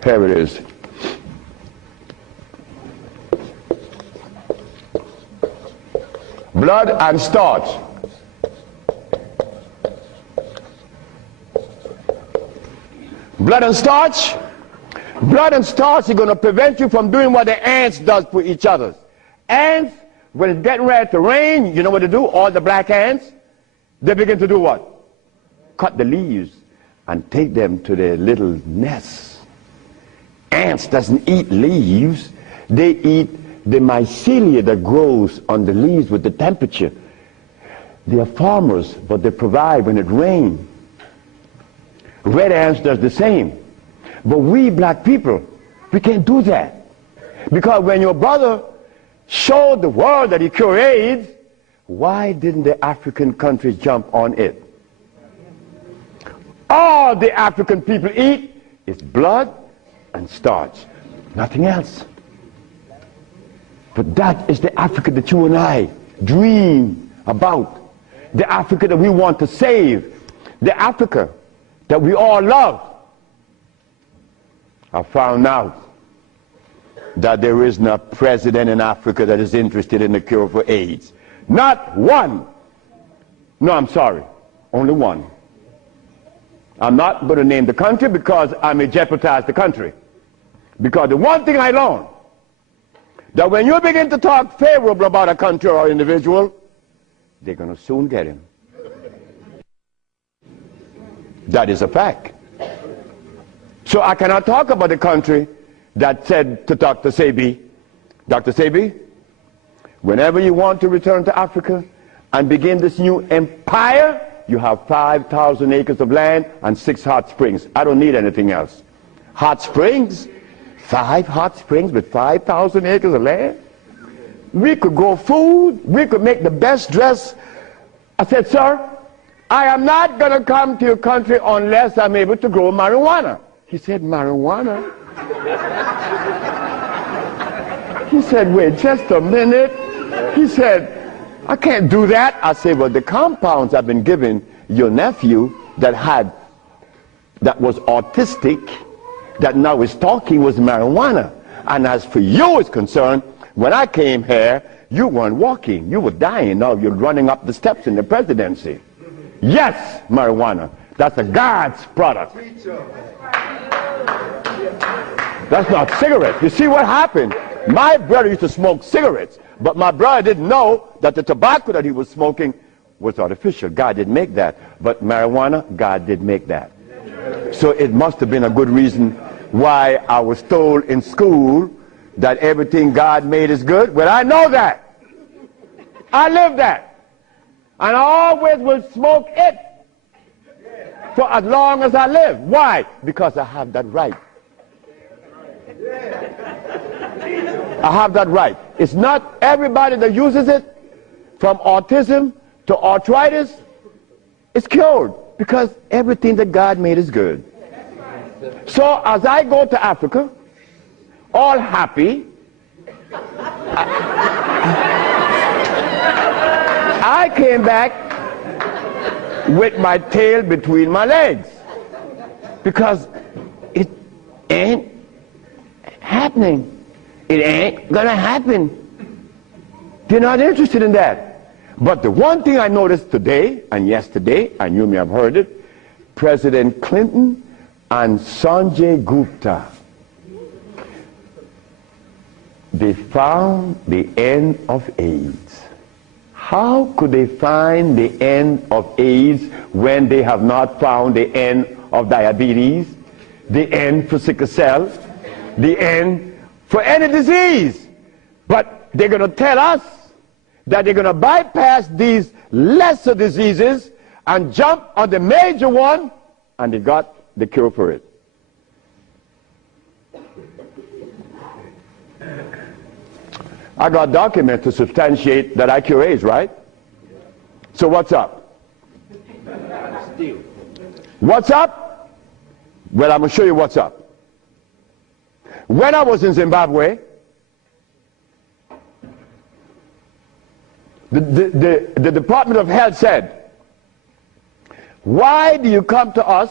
Here it is. Blood and starch. Blood and starch. Blood and starch is going to prevent you from doing what the ants does for each other. Ants, when it's getting ready to rain, you know what they do? All the black ants, they begin to do what? Cut the leaves and take them to their little nests. Ants doesn't eat leaves. They eat the mycelia that grows on the leaves with the temperature. They are farmers, but they provide when it rains. Red ants does the same. But we black people, we can't do that. Because when your brother showed the world that he cured AIDS, why didn't the African countries jump on it? All the African people eat is blood and starch, nothing else. But that is the Africa that you and I dream about. The Africa that we want to save. The Africa that we all love. I found out that there isn't a president in Africa that is interested in the cure for AIDS. Not one. No, I'm sorry. Only one. I'm not going to name the country because I may jeopardize the country. Because the one thing I learned, that when you begin to talk favorable about a country or individual, they're going to soon get him. That is a fact. So I cannot talk about the country that said to Dr. Sebi, Dr. Sebi, whenever you want to return to Africa and begin this new empire, you have 5,000 acres of land and 6 hot springs. I don't need anything else. Hot springs? 5 hot springs with 5,000 acres of land? We could grow food. We could make the best dress. I said, sir, I am not going to come to your country unless I'm able to grow marijuana. He said, marijuana? He said, wait just a minute. He said, I can't do that. I said, well, the compounds I've been giving your nephew that was autistic, that now is talking, was marijuana. And as for you is concerned, when I came here, you weren't walking. You were dying. Now you're running up the steps in the presidency. Yes, marijuana. That's a God's product. That's not cigarettes. You see what happened? My brother used to smoke cigarettes, but my brother didn't know that the tobacco that he was smoking was artificial. God didn't make that. But marijuana, God did make that. So it must have been a good reason why I was told in school that everything God made is good. Well, I know that. I live that. And I always will smoke it for as long as I live. Why? Because I have that right. I have that right. It's not everybody that uses it, from autism to arthritis, is cured, because everything that God made is good. So as I go to Africa, all happy, I came back with my tail between my legs, because it ain't happening. It ain't gonna happen. They're not interested in that. But the one thing I noticed today and yesterday, and you may have heard it, President Clinton and Sanjay Gupta, they found the end of AIDS. How could they find the end of AIDS when they have not found the end of diabetes, the end for sickle cell, the end for any disease? But they're going to tell us that they're going to bypass these lesser diseases and jump on the major one, and they got the cure for it. I got documents to substantiate that I cure AIDS, right? So what's up? What's up? Well, I'm going to show you what's up. When I was in Zimbabwe, the Department of Health said, why do you come to us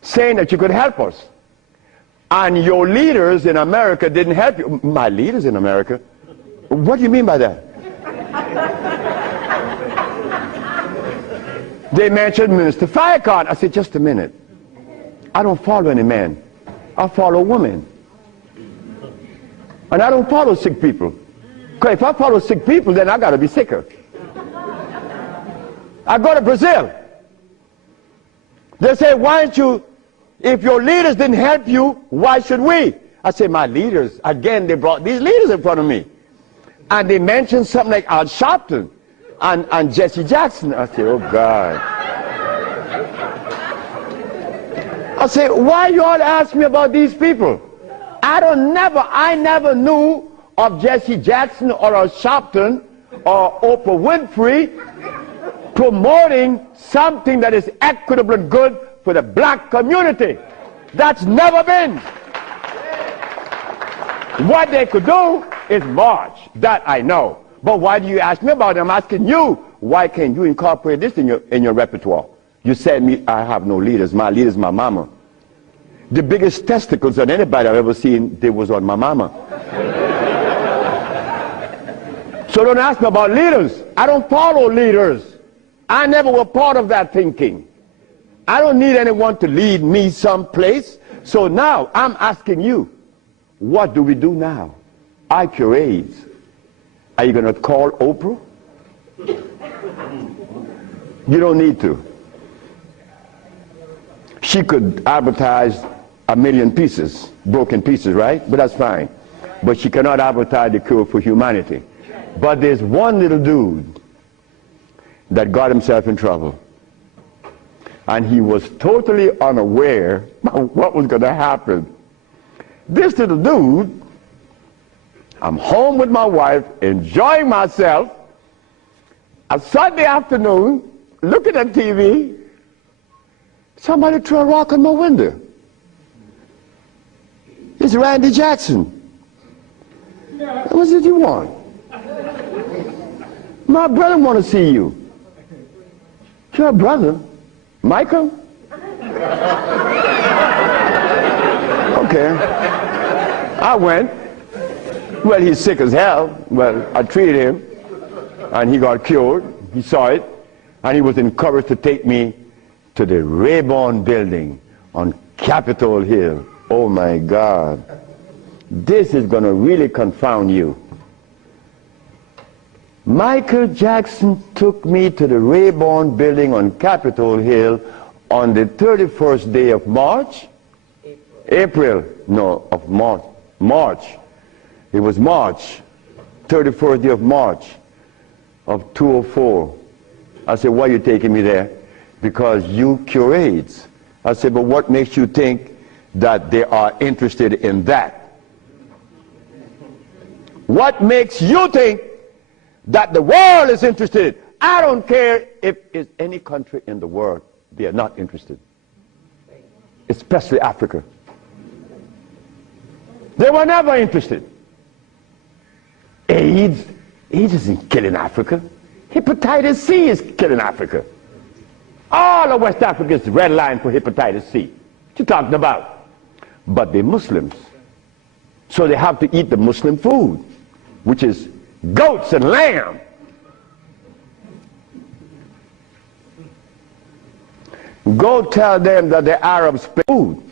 saying that you could help us? And your leaders in America didn't help you. My leaders in America? What do you mean by that? They mentioned Minister Farrakhan. I said, just a minute. I don't follow any man. I follow women. And I don't follow sick people. Because if I follow sick people, then I got to be sicker. I go to Brazil. They say, why don't you, if your leaders didn't help you, why should we? I say, my leaders, again, they brought these leaders in front of me. And they mentioned something like Al Sharpton and Jesse Jackson. I say, oh God. I say, why you all ask me about these people? I never knew of Jesse Jackson or Al Sharpton or Oprah Winfrey promoting something that is equitable and good for the black community. That's never been. What they could do is march. That I know. But why do you ask me about it? I'm asking you, why can't you incorporate this in your repertoire? You said me, I have no leaders. My leader's my mama. The biggest testicles that anybody I've ever seen, they was on my mama. So don't ask me about leaders. I don't follow leaders. I never was part of that thinking. I don't need anyone to lead me someplace. So now I'm asking you, what do we do now? I cure AIDS. Are you going to call Oprah? You don't need to. She could advertise 1 million pieces, broken pieces, right? But that's fine. But she cannot advertise the cure for humanity. But there's one little dude that got himself in trouble. And he was totally unaware of what was going to happen. This little dude, I'm home with my wife, enjoying myself, a Sunday afternoon, looking at TV, somebody threw a rock on my window. It's Randy Jackson. What did you want? My brother want to see you. Your brother? Michael? Okay. I went. Well, he's sick as hell. Well, I treated him, and he got cured. He saw it, and he was encouraged to take me to the Rayburn building on Capitol Hill. Oh my God. This is going to really confound you. Michael Jackson took me to the Rayburn building on Capitol Hill on the 31st day of March? April. No, of March. March. It was March. 31st day of March of 2004. I said, why are you taking me there? Because you cure AIDS. I said, but what makes you think that they are interested in that? What makes you think that the world is interested? I don't care if it's any country in the world, they are not interested. Especially Africa. They were never interested. AIDS isn't killing Africa. Hepatitis C is killing Africa. All of West Africa is red line for hepatitis C. What you talking about? But they're Muslims. So they have to eat the Muslim food, which is goats and lamb. Go tell them that the Arabs pay food,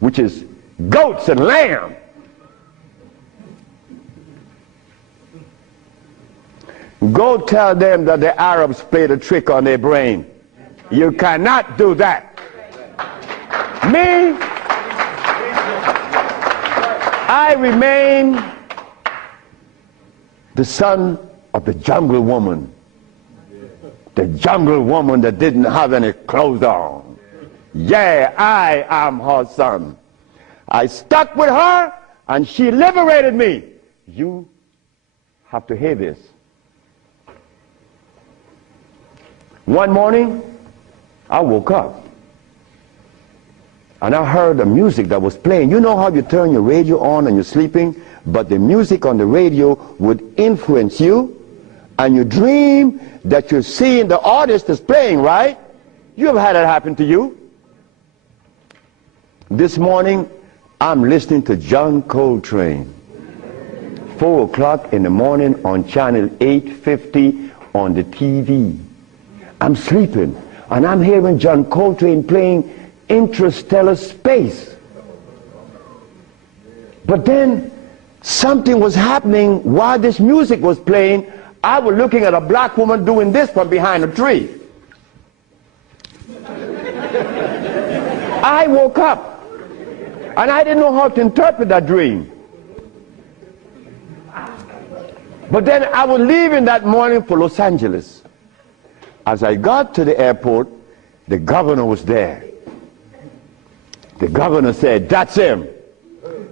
which is goats and lamb. Go tell them that the Arabs played a trick on their brain. You cannot do that. Me, I remain the son of the jungle woman. The jungle woman that didn't have any clothes on. Yeah, I am her son. I stuck with her and she liberated me. You have to hear this. One morning, I woke up and I heard the music that was playing. You know how you turn your radio on and you're sleeping, but the music on the radio would influence you, and you dream that you're seeing the artist that's playing, right? You ever had that happen to you? This morning, I'm listening to John Coltrane. 4 o'clock in the morning on channel 850 on the TV. I'm sleeping, and I'm hearing John Coltrane playing Interstellar Space. But then something was happening while this music was playing. I was looking at a black woman doing this from behind a tree. I woke up, and I didn't know how to interpret that dream. But then I was leaving that morning for Los Angeles. As I got to the airport, the governor was there. The governor said, "That's him.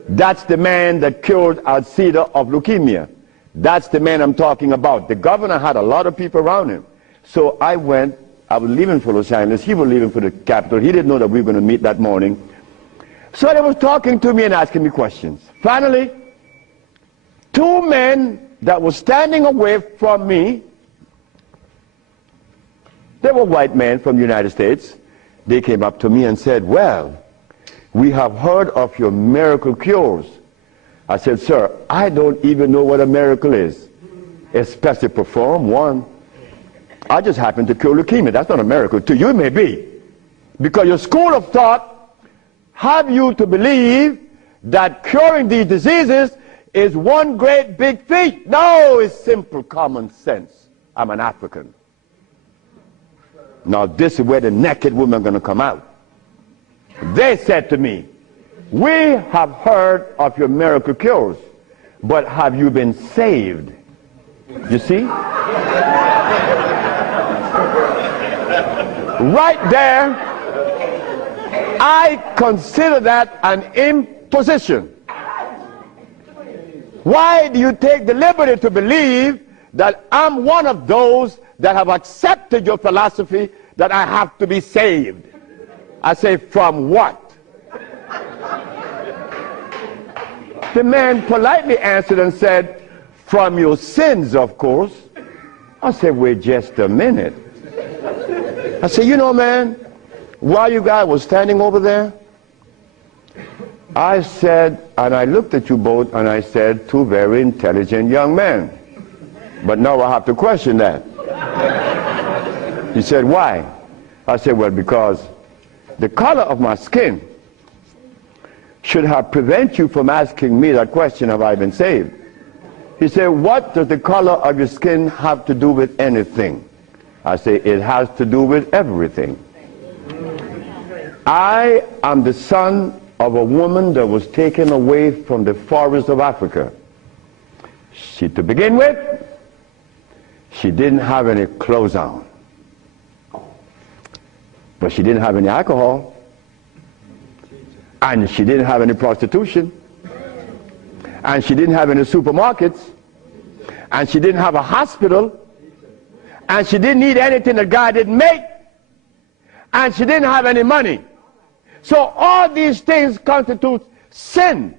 That's the man that cured Alcida of leukemia. That's the man I'm talking about." The governor had a lot of people around him. So I went. I was leaving for Los Angeles. He was leaving for the capital. He didn't know that we were going to meet that morning. So they was talking to me and asking me questions. Finally, 2 men that were standing away from me, they were white men from the United States. They came up to me and said, "Well, we have heard of your miracle cures." I said, "Sir, I don't even know what a miracle is, especially perform one. I just happen to cure leukemia. That's not a miracle. To you it may be. Because your school of thought have you to believe that curing these diseases is one great big feat. No, it's simple common sense. I'm an African. Now this is where the naked women are going to come out. They said to me, "We have heard of your miracle cures, but have you been saved?" You see? Right there, I consider that an imposition. Why do you take the liberty to believe that I'm one of those that have accepted your philosophy that I have to be saved? I say, from what? The man politely answered and said, "From your sins, of course." I said, "Wait just a minute." I said, "You know, man, while you guys were standing over there, I said," and I looked at you both, and I said, "Two very intelligent young men. But now I have to question that." He said, "Why?" I said, "Well, because the color of my skin should have prevented you from asking me that question, have I been saved?" He said, "What does the color of your skin have to do with anything?" I say, "It has to do with everything. I am the son of a woman that was taken away from the forest of Africa. To begin with, she didn't have any clothes on. But she didn't have any alcohol. And she didn't have any prostitution. And she didn't have any supermarkets. And she didn't have a hospital. And she didn't need anything that God didn't make. And she didn't have any money. So all these things constitute sin.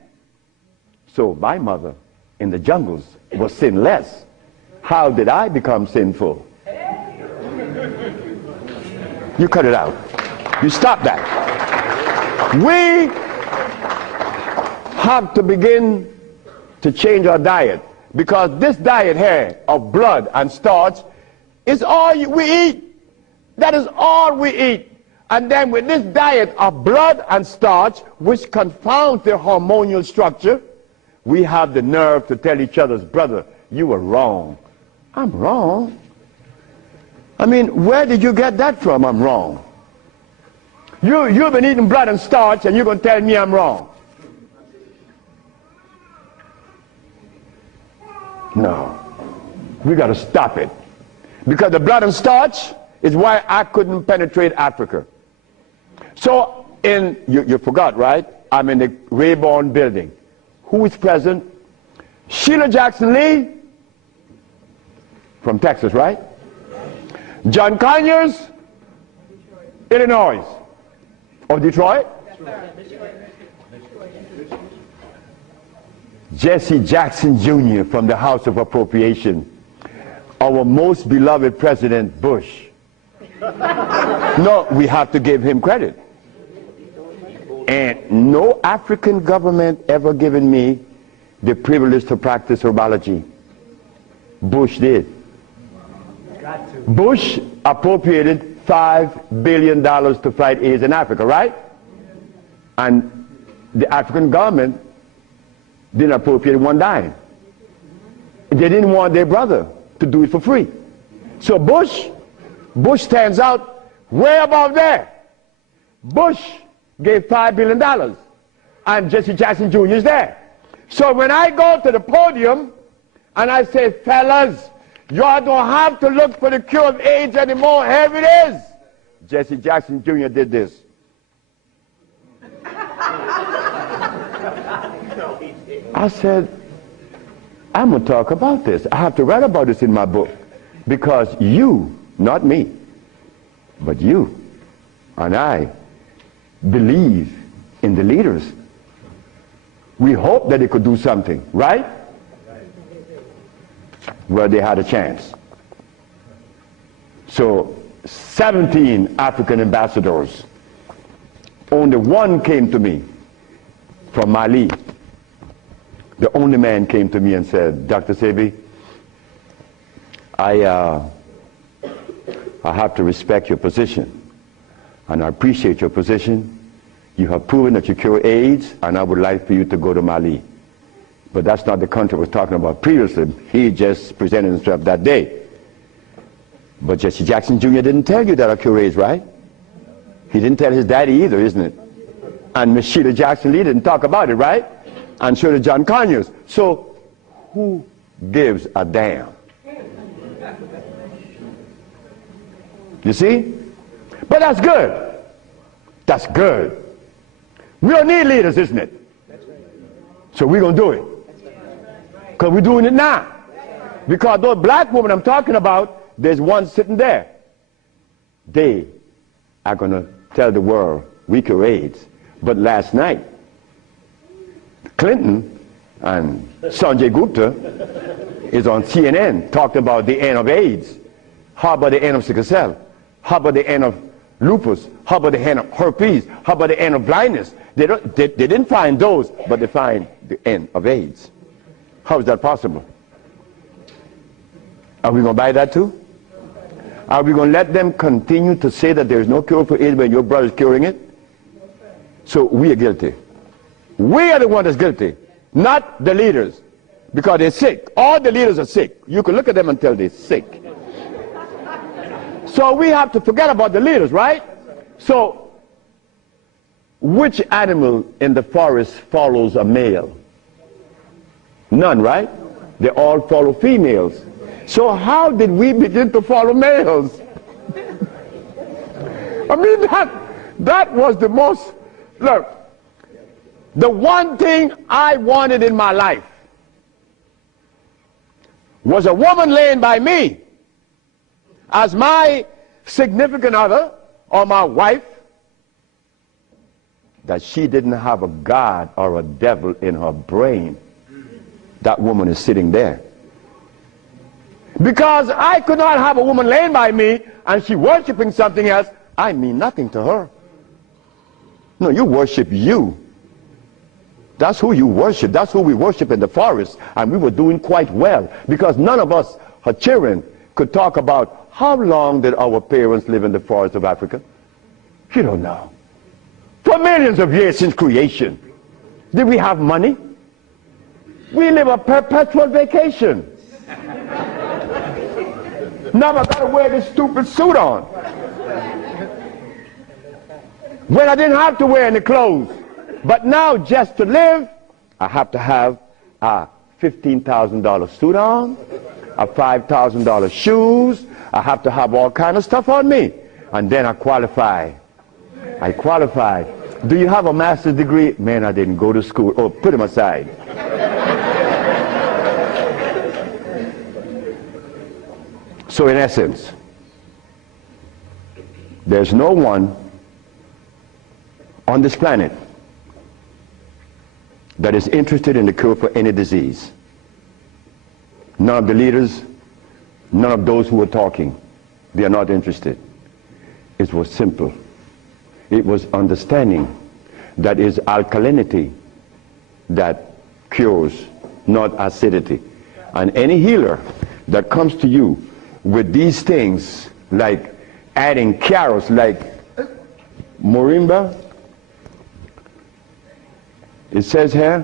So my mother in the jungles was sinless. How did I become sinful?" You cut it out. You stop that. We have to begin to change our diet, because this diet here of blood and starch is all we eat. That is all we eat. And then with this diet of blood and starch, which confounds their hormonal structure, we have the nerve to tell each other, brother, you were wrong. I'm wrong? I mean, where did you get that from, I'm wrong? You've been eating blood and starch, and you're going to tell me I'm wrong. No. We got to stop it. Because the blood and starch is why I couldn't penetrate Africa. So, you forgot, right? I'm in the Rayborn building. Who is present? Sheila Jackson Lee from Texas, right? John Conyers, Illinois. Or Detroit? Jesse Jackson Jr. from the House of Appropriation. Our most beloved President Bush. No, we have to give him credit. And no African government ever given me the privilege to practice herbology. Bush did. Bush appropriated $5 billion to fight AIDS in Africa, right? And the African government didn't appropriate one dime. They didn't want their brother to do it for free. So Bush stands out way above there. Bush gave $5 billion, and Jesse Jackson Jr. is there. So when I go to the podium and I say, fellas, y'all don't have to look for the cure of AIDS anymore. Here it is. Jesse Jackson Jr. did this. I said, I'm going to talk about this. I have to write about this in my book. Because you, not me, but you and I believe in the leaders. We hope that they could do something, right? Well, they had a chance. So 17 African ambassadors. Only one came to me from Mali. The only man came to me and said, Dr. Sebi, I have to respect your position, and I appreciate your position. You have proven that you cure AIDS, and I would like for you to go to Mali. But that's not the country I was talking about previously. He just presented himself that day. But Jesse Jackson Jr. didn't tell you that I cure AIDS, right? He didn't tell his daddy either, isn't it? And Miss Sheila Jackson Lee didn't talk about it, right? And so did John Conyers. So who gives a damn? You see? But that's good. That's good. We don't need leaders, isn't it? So we're going to do it. Because we're doing it now. Because those black women I'm talking about, there's one sitting there. They are going to tell the world we cure AIDS. But last night, Clinton and Sanjay Gupta is on CNN talking about the end of AIDS. How about the end of sickle cell? How about the end of lupus? How about the end of herpes? How about the end of blindness? They didn't find those, but they find the end of AIDS. How is that possible? Are we going to buy that too? Are we going to let them continue to say that there is no cure for AIDS when your brother is curing it? So we are guilty. We are the one that's guilty, not the leaders, because they're sick. All the leaders are sick. You can look at them and tell they're sick. So we have to forget about the leaders, right? So which animal in the forest follows a male? None, right? They all follow females. So how did we begin to follow males? I mean, that was the most, look, the one thing I wanted in my life was a woman laying by me as my significant other or my wife, that she didn't have a God or a devil in her brain. That woman is sitting there. Because I could not have a woman laying by me and she worshiping something else. I mean nothing to her. No, you worship you. That's who you worship. That's who we worship in the forest. And we were doing quite well because none of us, her children, could talk about how long did our parents live in the forest of Africa. You don't know. For millions of years since creation. Did we have money? We live a perpetual vacation. Now I gotta wear this stupid suit on. When I didn't have to wear any clothes. But now just to live, I have to have a $15,000 suit on, a $5,000 shoes. I have to have all kind of stuff on me. And then I qualify. I qualify. Do you have a master's degree? Man, I didn't go to school. Oh, put him aside. So in essence, there's no one on this planet that is interested in the cure for any disease. None of the leaders, none of those who are talking, they are not interested. It was simple. It was understanding that is alkalinity that cures, not acidity. And any healer that comes to you with these things, like adding carrots, like moringa, it says here,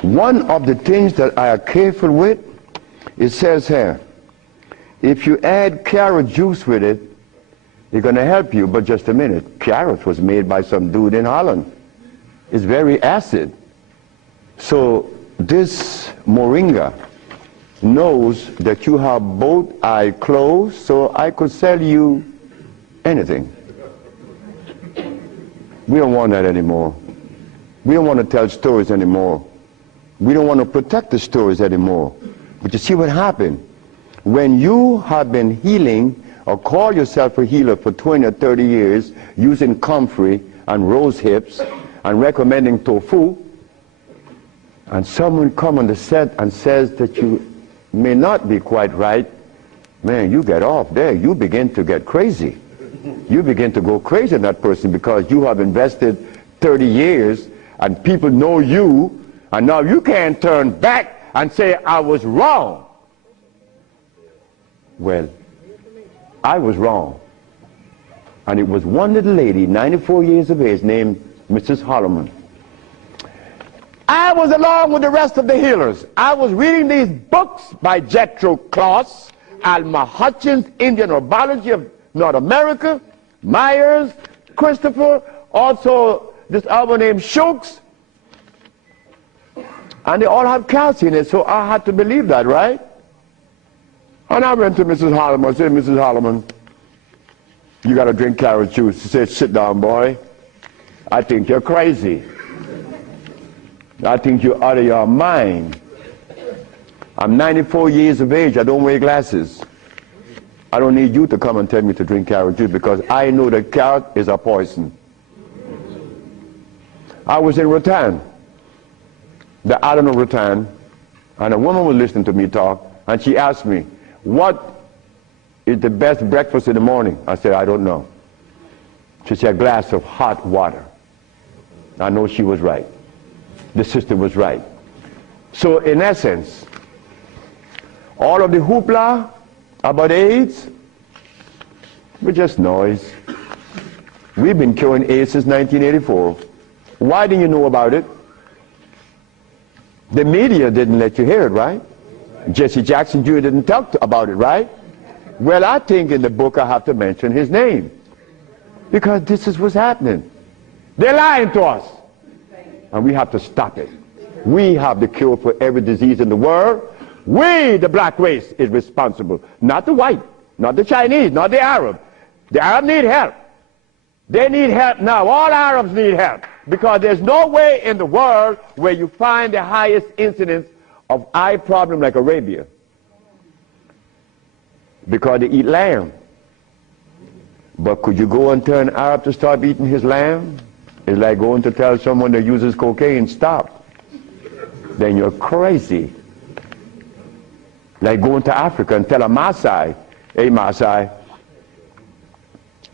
one of the things that I are careful with, it says here, if you add carrot juice with it, it's going to help you. But just a minute, carrot was made by some dude in Holland. It's very acid. So this moringa knows that you have both eyes closed, so I could sell you anything. We don't want that anymore. We don't want to tell stories anymore. We don't want to protect the stories anymore. But you see what happened? When you have been healing or call yourself a healer for 20 or 30 years using comfrey and rose hips and recommending tofu, and someone comes on the set and says that you may not be quite right, man, you get off there. You begin to get crazy. You begin to go crazy in that person because you have invested 30 years and people know you, and now you can't turn back and say, I was wrong. Well, I was wrong. And it was one little lady, 94 years of age, named Mrs. Holloman. I was along with the rest of the healers. I was reading these books by Jethro Kloss, Alma Hutchins, Indian Herbology of North America, Myers, Christopher, also this other named Shooks. And they all have calcium in it, so I had to believe that, right? And I went to Mrs. Holloman. I said, Mrs. Holloman, you got to drink carrot juice. She said, sit down, boy. I think you're crazy. I think you're out of your mind. I'm 94 years of age. I don't wear glasses. I don't need you to come and tell me to drink carrot juice because I know that carrot is a poison. I was in Rattan, the island of Rattan, and a woman was listening to me talk, and she asked me, what is the best breakfast in the morning? I said, I don't know. She said, a glass of hot water. I know she was right. The sister was right. So in essence, all of the hoopla about AIDS was just noise. We've been curing AIDS since 1984. Why didn't you know about it? The media didn't let you hear it, right? Jesse Jackson Jr. didn't talk about it, right? Well, I think in the book I have to mention his name because this is what's happening. They're lying to us. And we have to stop it. We have the cure for every disease in the world. We, the black race, is responsible. Not the white, not the Chinese, not the Arab. The Arab need help. They need help now. All Arabs need help. Because there's no way in the world where you find the highest incidence of eye problem like Arabia. Because they eat lamb. But could you go and tell an Arab to stop eating his lamb? It's like going to tell someone that uses cocaine, stop. Then you're crazy. Like going to Africa and tell a Maasai, hey Maasai,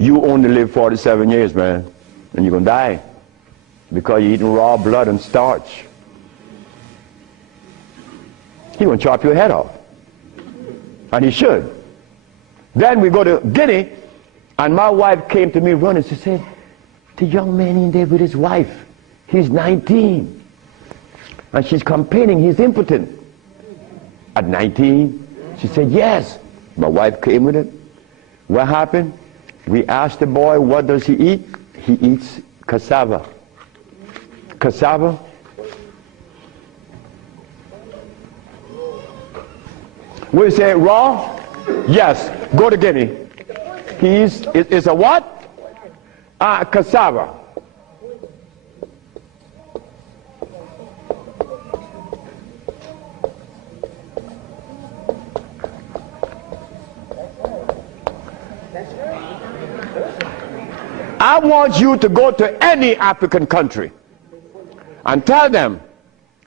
You only live 47 years, man, and you're going to die because you're eating raw blood and starch. He's going to chop your head off. And he should. Then we go to Guinea, and my wife came to me running. She said, the young man in there with his wife, he's 19. And she's complaining he's impotent. At 19, she said, yes. My wife came with it. What happened? We asked the boy, what does he eat? He eats cassava. Cassava? We say raw? Yes. Go to Guinea. It's a what? Cassava. I want you to go to any African country and tell them,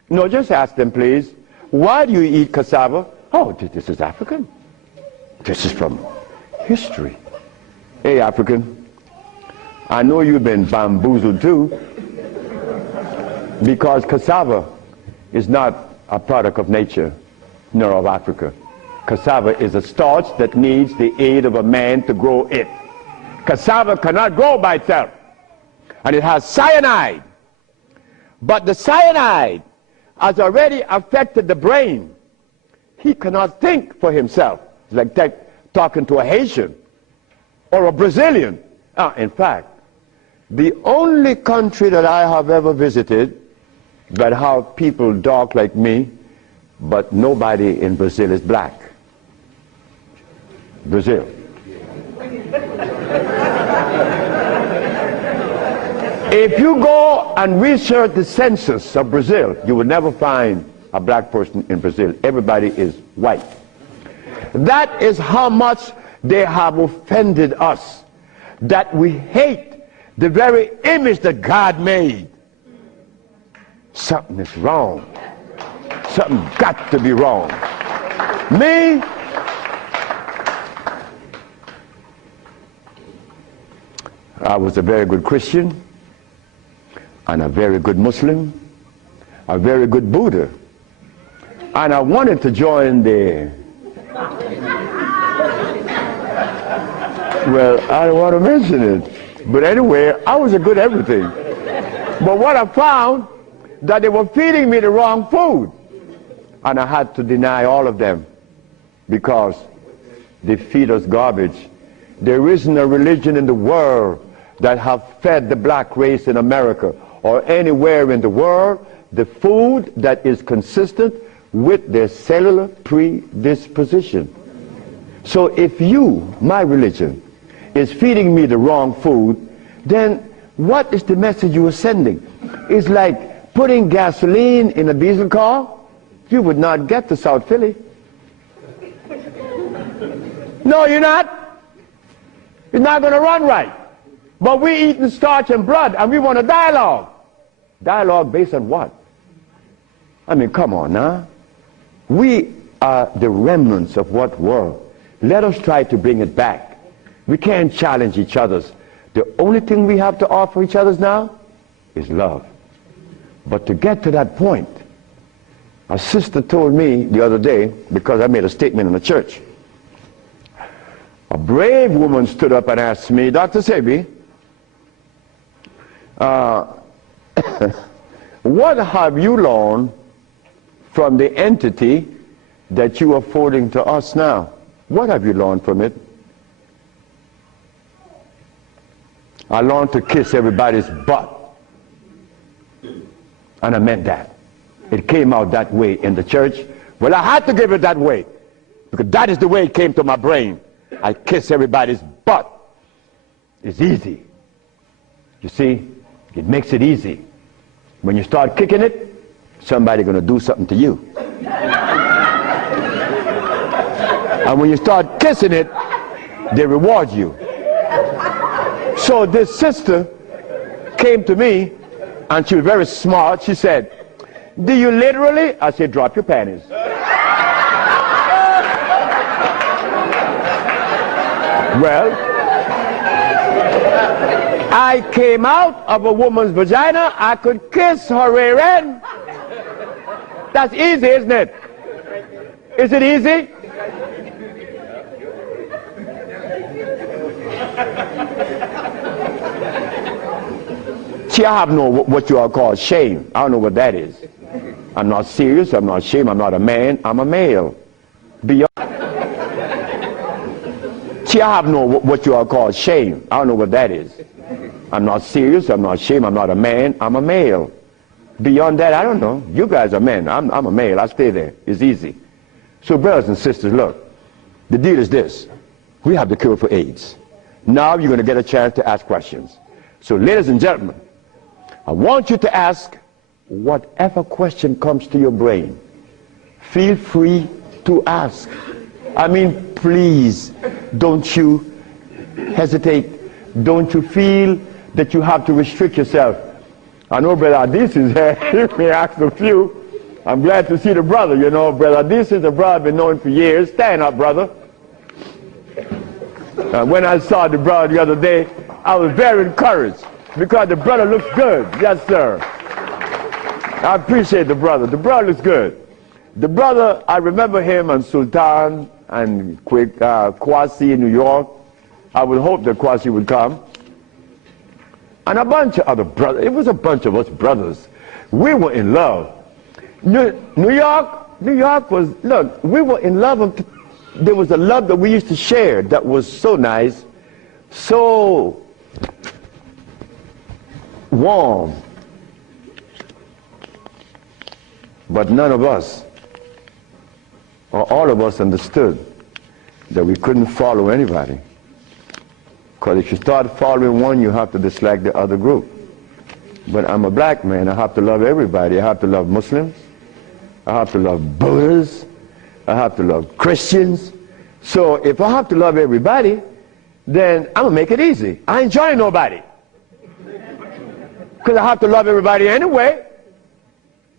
no, just ask them, please, why do you eat cassava? Oh, this is African. This is from history. Hey, African, I know you've been bamboozled too, because cassava is not a product of nature, nor of Africa. Cassava is a starch that needs the aid of a man to grow it. Cassava cannot grow by itself, and it has cyanide. But the cyanide has already affected the brain. He cannot think for himself. It's like talking to a Haitian or a Brazilian. In fact, the only country that I have ever visited that have people dark like me, but nobody in Brazil is black. Brazil. If you go and research the census of Brazil, you will never find a black person in Brazil. Everybody is white. That is how much they have offended us, that we hate the very image that God made. Something is wrong. Something got to be wrong. Me, I was a very good Christian, and a very good Muslim, a very good Buddha. And I wanted to join the, well, I don't want to mention it, but anyway, I was a good everything. But what I found, that they were feeding me the wrong food, and I had to deny all of them because they feed us garbage. There isn't a religion in the world that have fed the black race in America or anywhere in the world the food that is consistent with their cellular predisposition. So if you, my religion, is feeding me the wrong food, then what is the message you are sending? It's like putting gasoline in a diesel car. You would not get to South Philly. No, you're not. It's not going to run right. But we eating starch and blood, and we want a dialogue. Dialogue based on what? I mean, come on now. We are the remnants of what world? Let us try to bring it back. We can't challenge each other's. The only thing we have to offer each other's now is love. But to get to that point, a sister told me the other day, because I made a statement in the church, a brave woman stood up and asked me, Dr. Sebi, what have you learned from the entity that you are forwarding to us now? What have you learned from it? I learned to kiss everybody's butt. And I meant that. It came out that way in the church. Well, I had to give it that way, because that is the way it came to my brain. I kiss everybody's butt. It's easy. You see, it makes it easy. When you start kicking it, somebody's going to do something to you. And when you start kissing it, they reward you. So this sister came to me, and she was very smart. She said, do you literally? I said, drop your panties. Well, I came out of a woman's vagina, I could kiss her rear end. That's easy, isn't it? Is it easy? See, I have no what you all call shame. I don't know what that is. I'm not serious, I'm not ashamed, I'm not a man, I'm a male. Beyond. See, I have no what you all call shame. I don't know what that is. I'm not serious, I'm not ashamed, I'm not a man, I'm a male. Beyond that, I don't know. You guys are men, I'm a male, I stay there. It's easy. So brothers and sisters, look, the deal is this. We have the cure for AIDS. Now you're going to get a chance to ask questions. So ladies and gentlemen, I want you to ask whatever question comes to your brain. Feel free to ask. I mean, please, don't you hesitate. Don't you feel that you have to restrict yourself. I know Brother Adis is here. He may ask a few. I'm glad to see the brother, you know. Brother Adis is a brother I've been knowing for years. Stand up, brother. When I saw the brother the other day, I was very encouraged because the brother looks good. Yes, sir. I appreciate the brother. The brother looks good. The brother, I remember him and Sultan and Kwasi in New York. I would hope that Kwasi would come. And a bunch of other brothers. It was a bunch of us brothers. We were in love. New York was, look, we were in love. There was a love that we used to share that was so nice, so warm. But none of us, or all of us, understood that we couldn't follow anybody. Because if you start following one, you have to dislike the other group. But I'm a black man, I have to love everybody. I have to love Muslims, I have to love Buddhists, I have to love Christians. So if I have to love everybody, then I'm going to make it easy. I ain't joining nobody. Because I have to love everybody anyway.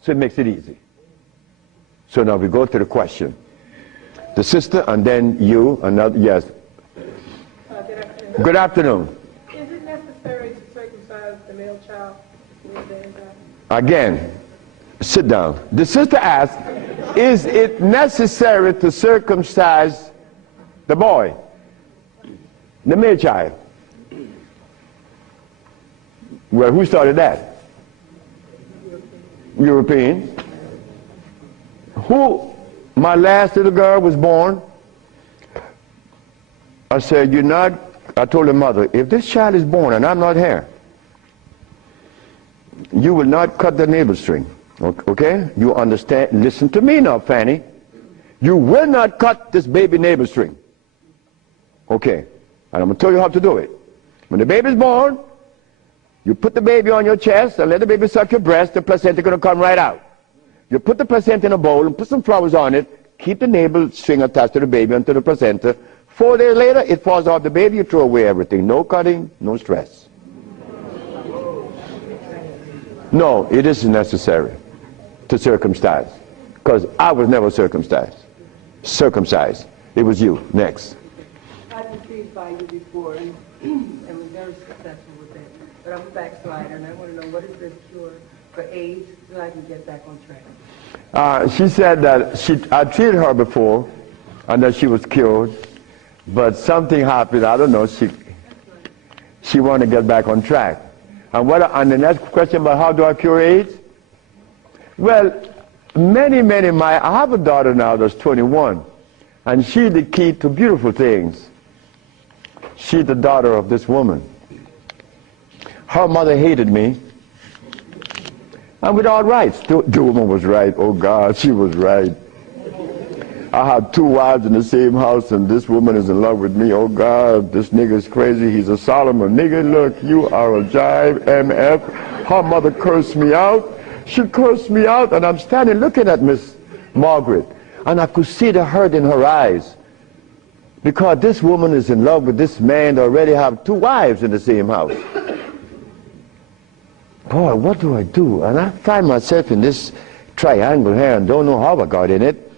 So it makes it easy. So now we go to the question. The sister and then you, another, yes. Good afternoon. Is it necessary to circumcise the male child? Again, sit down. The sister asked, is it necessary to circumcise the boy, the male child? Well, who started that? European. Who? My last little girl was born. I said, I told her mother, if this child is born and I'm not here, you will not cut the navel string. Okay? You understand? Listen to me now, Fanny. You will not cut this baby navel string. Okay. And I'm going to tell you how to do it. When the baby is born, you put the baby on your chest and let the baby suck your breast. The placenta is going to come right out. You put the placenta in a bowl and put some flowers on it. Keep the navel string attached to the baby until the placenta. 4 days later, it falls off the baby. You throw away everything. No cutting, no stress. No, it isn't necessary to circumcise, because I was never circumcised. It was you. Next. I've been treated by you before and was very successful with it. But I'm a backslider and I want to know, what is the cure for AIDS so I can get back on track? She said that I treated her before and that she was cured, but something happened. I don't know. She wanted to get back on track. And the next question about how do I cure AIDS? Well, I have a daughter now that's 21, and she's the key to beautiful things. She's the daughter of this woman. Her mother hated me, and with all rights. The woman was right. Oh God, she was right. I have 2 wives in the same house, and this woman is in love with me. Oh God, this nigga is crazy. He's a Solomon. Nigga, look, you are a jive, MF. Her mother cursed me out. She cursed me out, and I'm standing looking at Miss Margaret, and I could see the hurt in her eyes. Because this woman is in love with this man that already have 2 wives in the same house. Boy, what do I do? And I find myself in this triangle here and don't know how I got in it.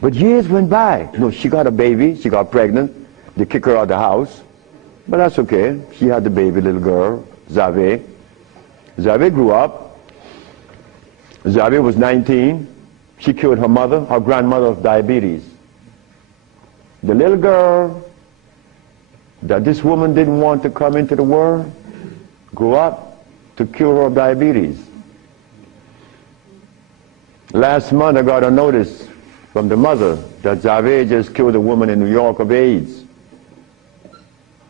But years went by. No, she got a baby, she got pregnant, they kick her out of the house. But that's okay. She had the baby little girl, Zave. Zave grew up. Zave was 19. She cured her mother, her grandmother, of diabetes. The little girl that this woman didn't want to come into the world grew up to cure her of diabetes. Last month I got a notice from the mother that Zave just cured a woman in New York of AIDS.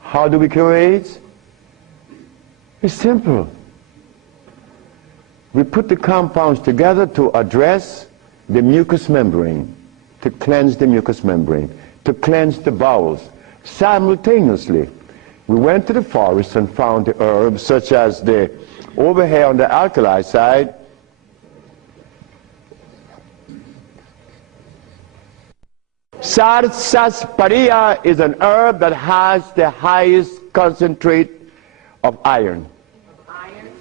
How do we cure AIDS? It's simple. We put the compounds together to address the mucous membrane, to cleanse the mucous membrane, to cleanse the bowels. Simultaneously, we went to the forest and found the herbs such as over here on the alkali side, sarsaparilla is an herb that has the highest concentrate of iron.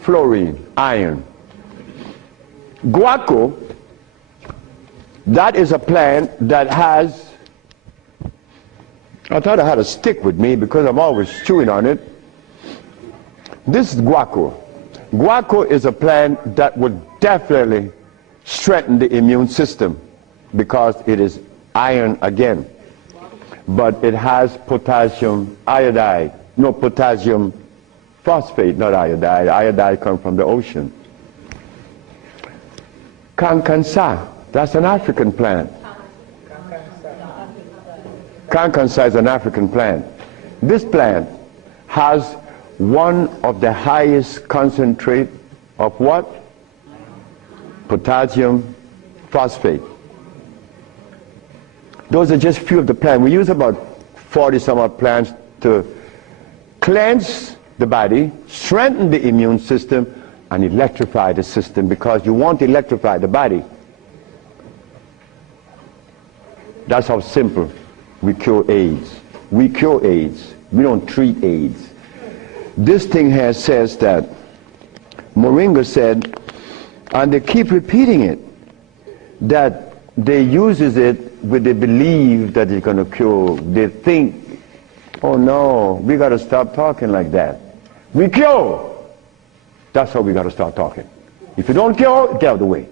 Fluorine, iron. Guaco, that is a plant that has, I thought I had a stick with me because I'm always chewing on it. This is guaco. Guaco is a plant that would definitely strengthen the immune system because it is iron again. But it has potassium iodide. No, potassium phosphate, not iodide. Iodide comes from the ocean. Kankansa, that's an African plant. Kankansa is an African plant. This plant has one of the highest concentrate of what? Potassium phosphate. Those are just few of the plants. We use about 40 some odd plants to cleanse the body, strengthen the immune system, and electrify the system, because you want to electrify the body. That's how simple we cure AIDS. We cure AIDS. We don't treat AIDS. This thing here says that Moringa said, and they keep repeating it, that they uses it with the belief that it's going to cure. They think, oh no, we got to stop talking like that. We cure. That's how we got to start talking. If you don't cure, get out of the way.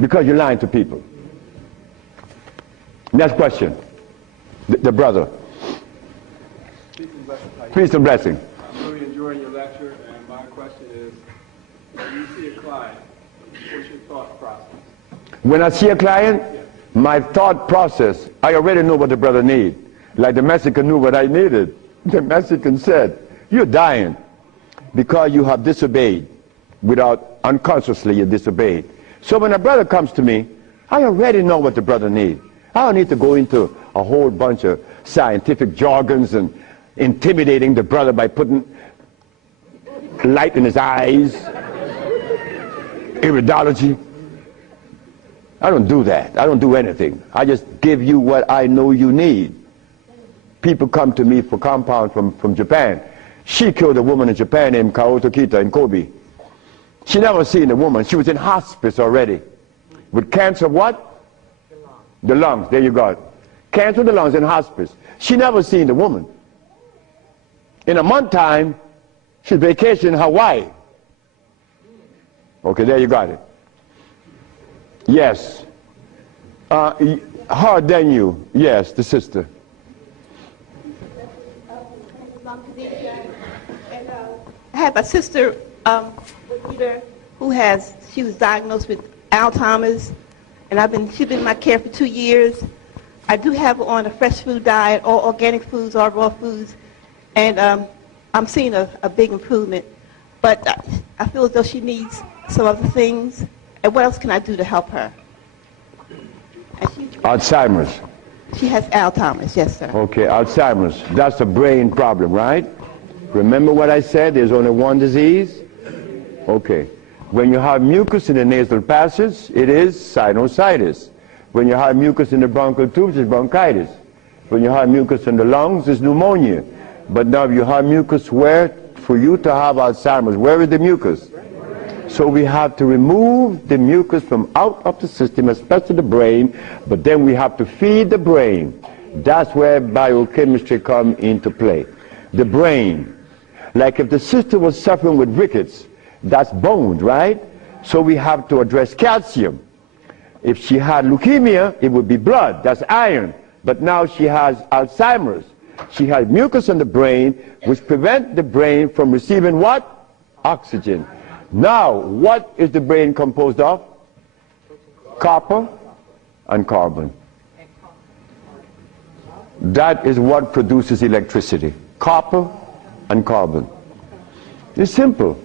Because you're lying to people. Next question. The brother. Peace and blessing. I'm really enjoying your lecture, and my question is, when you see a client, what's your thought process? When I see a client, my thought process, I already know what the brother needs. Like the Mexican knew what I needed. The Mexican said, you're dying because you have disobeyed. Unconsciously you disobeyed. So when a brother comes to me, I already know what the brother needs. I don't need to go into a whole bunch of scientific jargons and intimidating the brother by putting light in his eyes, iridology. I don't do that. I don't do anything. I just give you what I know you need. People come to me for compound from Japan. She killed a woman in Japan named Kaoto Kita in Kobe. She never seen the woman. She was in hospice already. With cancer of what? The lungs. There you go. Cancer of the lungs in hospice. She never seen the woman. In a month time, she's vacationing in Hawaii. Okay, there you got it. Yes. Her than you. Yes, the sister. I have a sister who she was diagnosed with Alzheimer's, and she's been in my care for 2 years. I do have her on a fresh food diet, all organic foods, all raw foods, and I'm seeing a big improvement. But I feel as though she needs some other things. And what else can I do to help her? Alzheimer's. She has Alzheimer's, yes, sir. Okay, Alzheimer's. That's a brain problem, right? Remember what I said? There's only one disease? Okay. When you have mucus in the nasal passage, it is sinusitis. When you have mucus in the bronchial tubes, it's bronchitis. When you have mucus in the lungs, it's pneumonia. But now you have mucus where? For you to have Alzheimer's, where is the mucus? So we have to remove the mucus from out of the system, especially the brain, but then we have to feed the brain. That's where biochemistry comes into play. the brain. Like if the sister was suffering with rickets, that's bones, right? So we have to address calcium. If she had leukemia, it would be blood, that's iron. But now she has Alzheimer's. She has mucus in the brain, which prevents the brain from receiving what? Oxygen. Now, what is the brain composed of? Copper and carbon. That is what produces electricity. Copper and carbon. It's simple.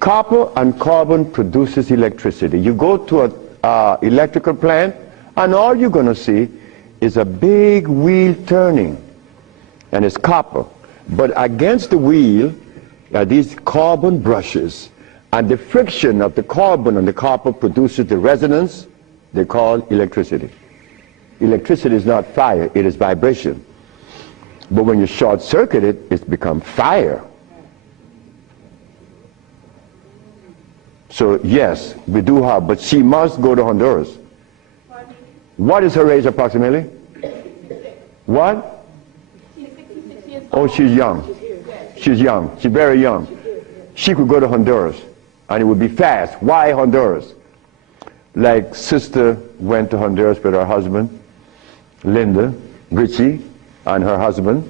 Copper and carbon produces electricity. You go to an electrical plant, and all you're going to see is a big wheel turning, and it's copper. But against the wheel are these carbon brushes, and the friction of the carbon and the copper produces the resonance they call electricity. Electricity is not fire, it is vibration. But when you short circuit it, it's become fire. So yes, we do have, but she must go to Honduras. What is her age approximately? What? Oh, she's young. She's young. She's very young. She could go to Honduras, and it would be fast. Why Honduras? Like sister went to Honduras with her husband, Linda, Richie, and her husband.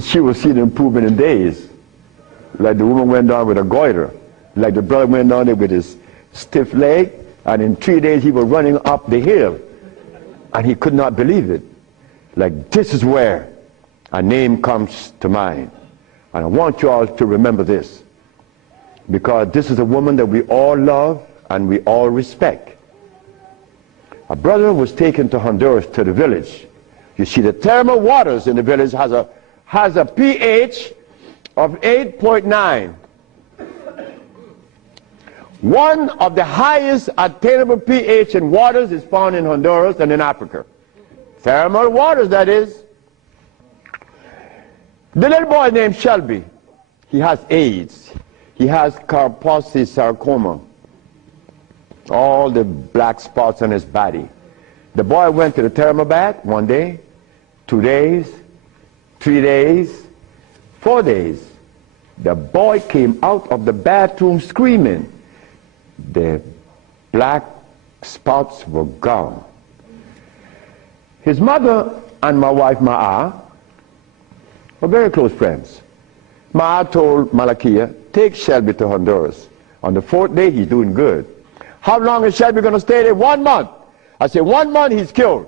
She will see the improvement in days. Like the woman went down with a goiter. Like the brother went down there with his stiff leg, and in 3 days he was running up the hill. And he could not believe it. Like, this is where a name comes to mind. And I want you all to remember this, because this is a woman that we all love and we all respect. A brother was taken to Honduras, to the village. You see, the thermal waters in the village has a pH of 8.9. One of the highest attainable pH in waters is found in Honduras and in Africa. Thermal waters, that is. The little boy named Shelby, he has AIDS. He has Kaposi sarcoma. All the black spots on his body. The boy went to the thermal bath 1 day, 2 days, 3 days, 4 days. The boy came out of the bathroom screaming. The black spots were gone. His mother and my wife Ma'a were very close friends. Ma'a told Malakia, take Shelby to Honduras. On the 4th day, he's doing good. How long is Shelby going to stay there? 1 month. I said, 1 month, he's cured.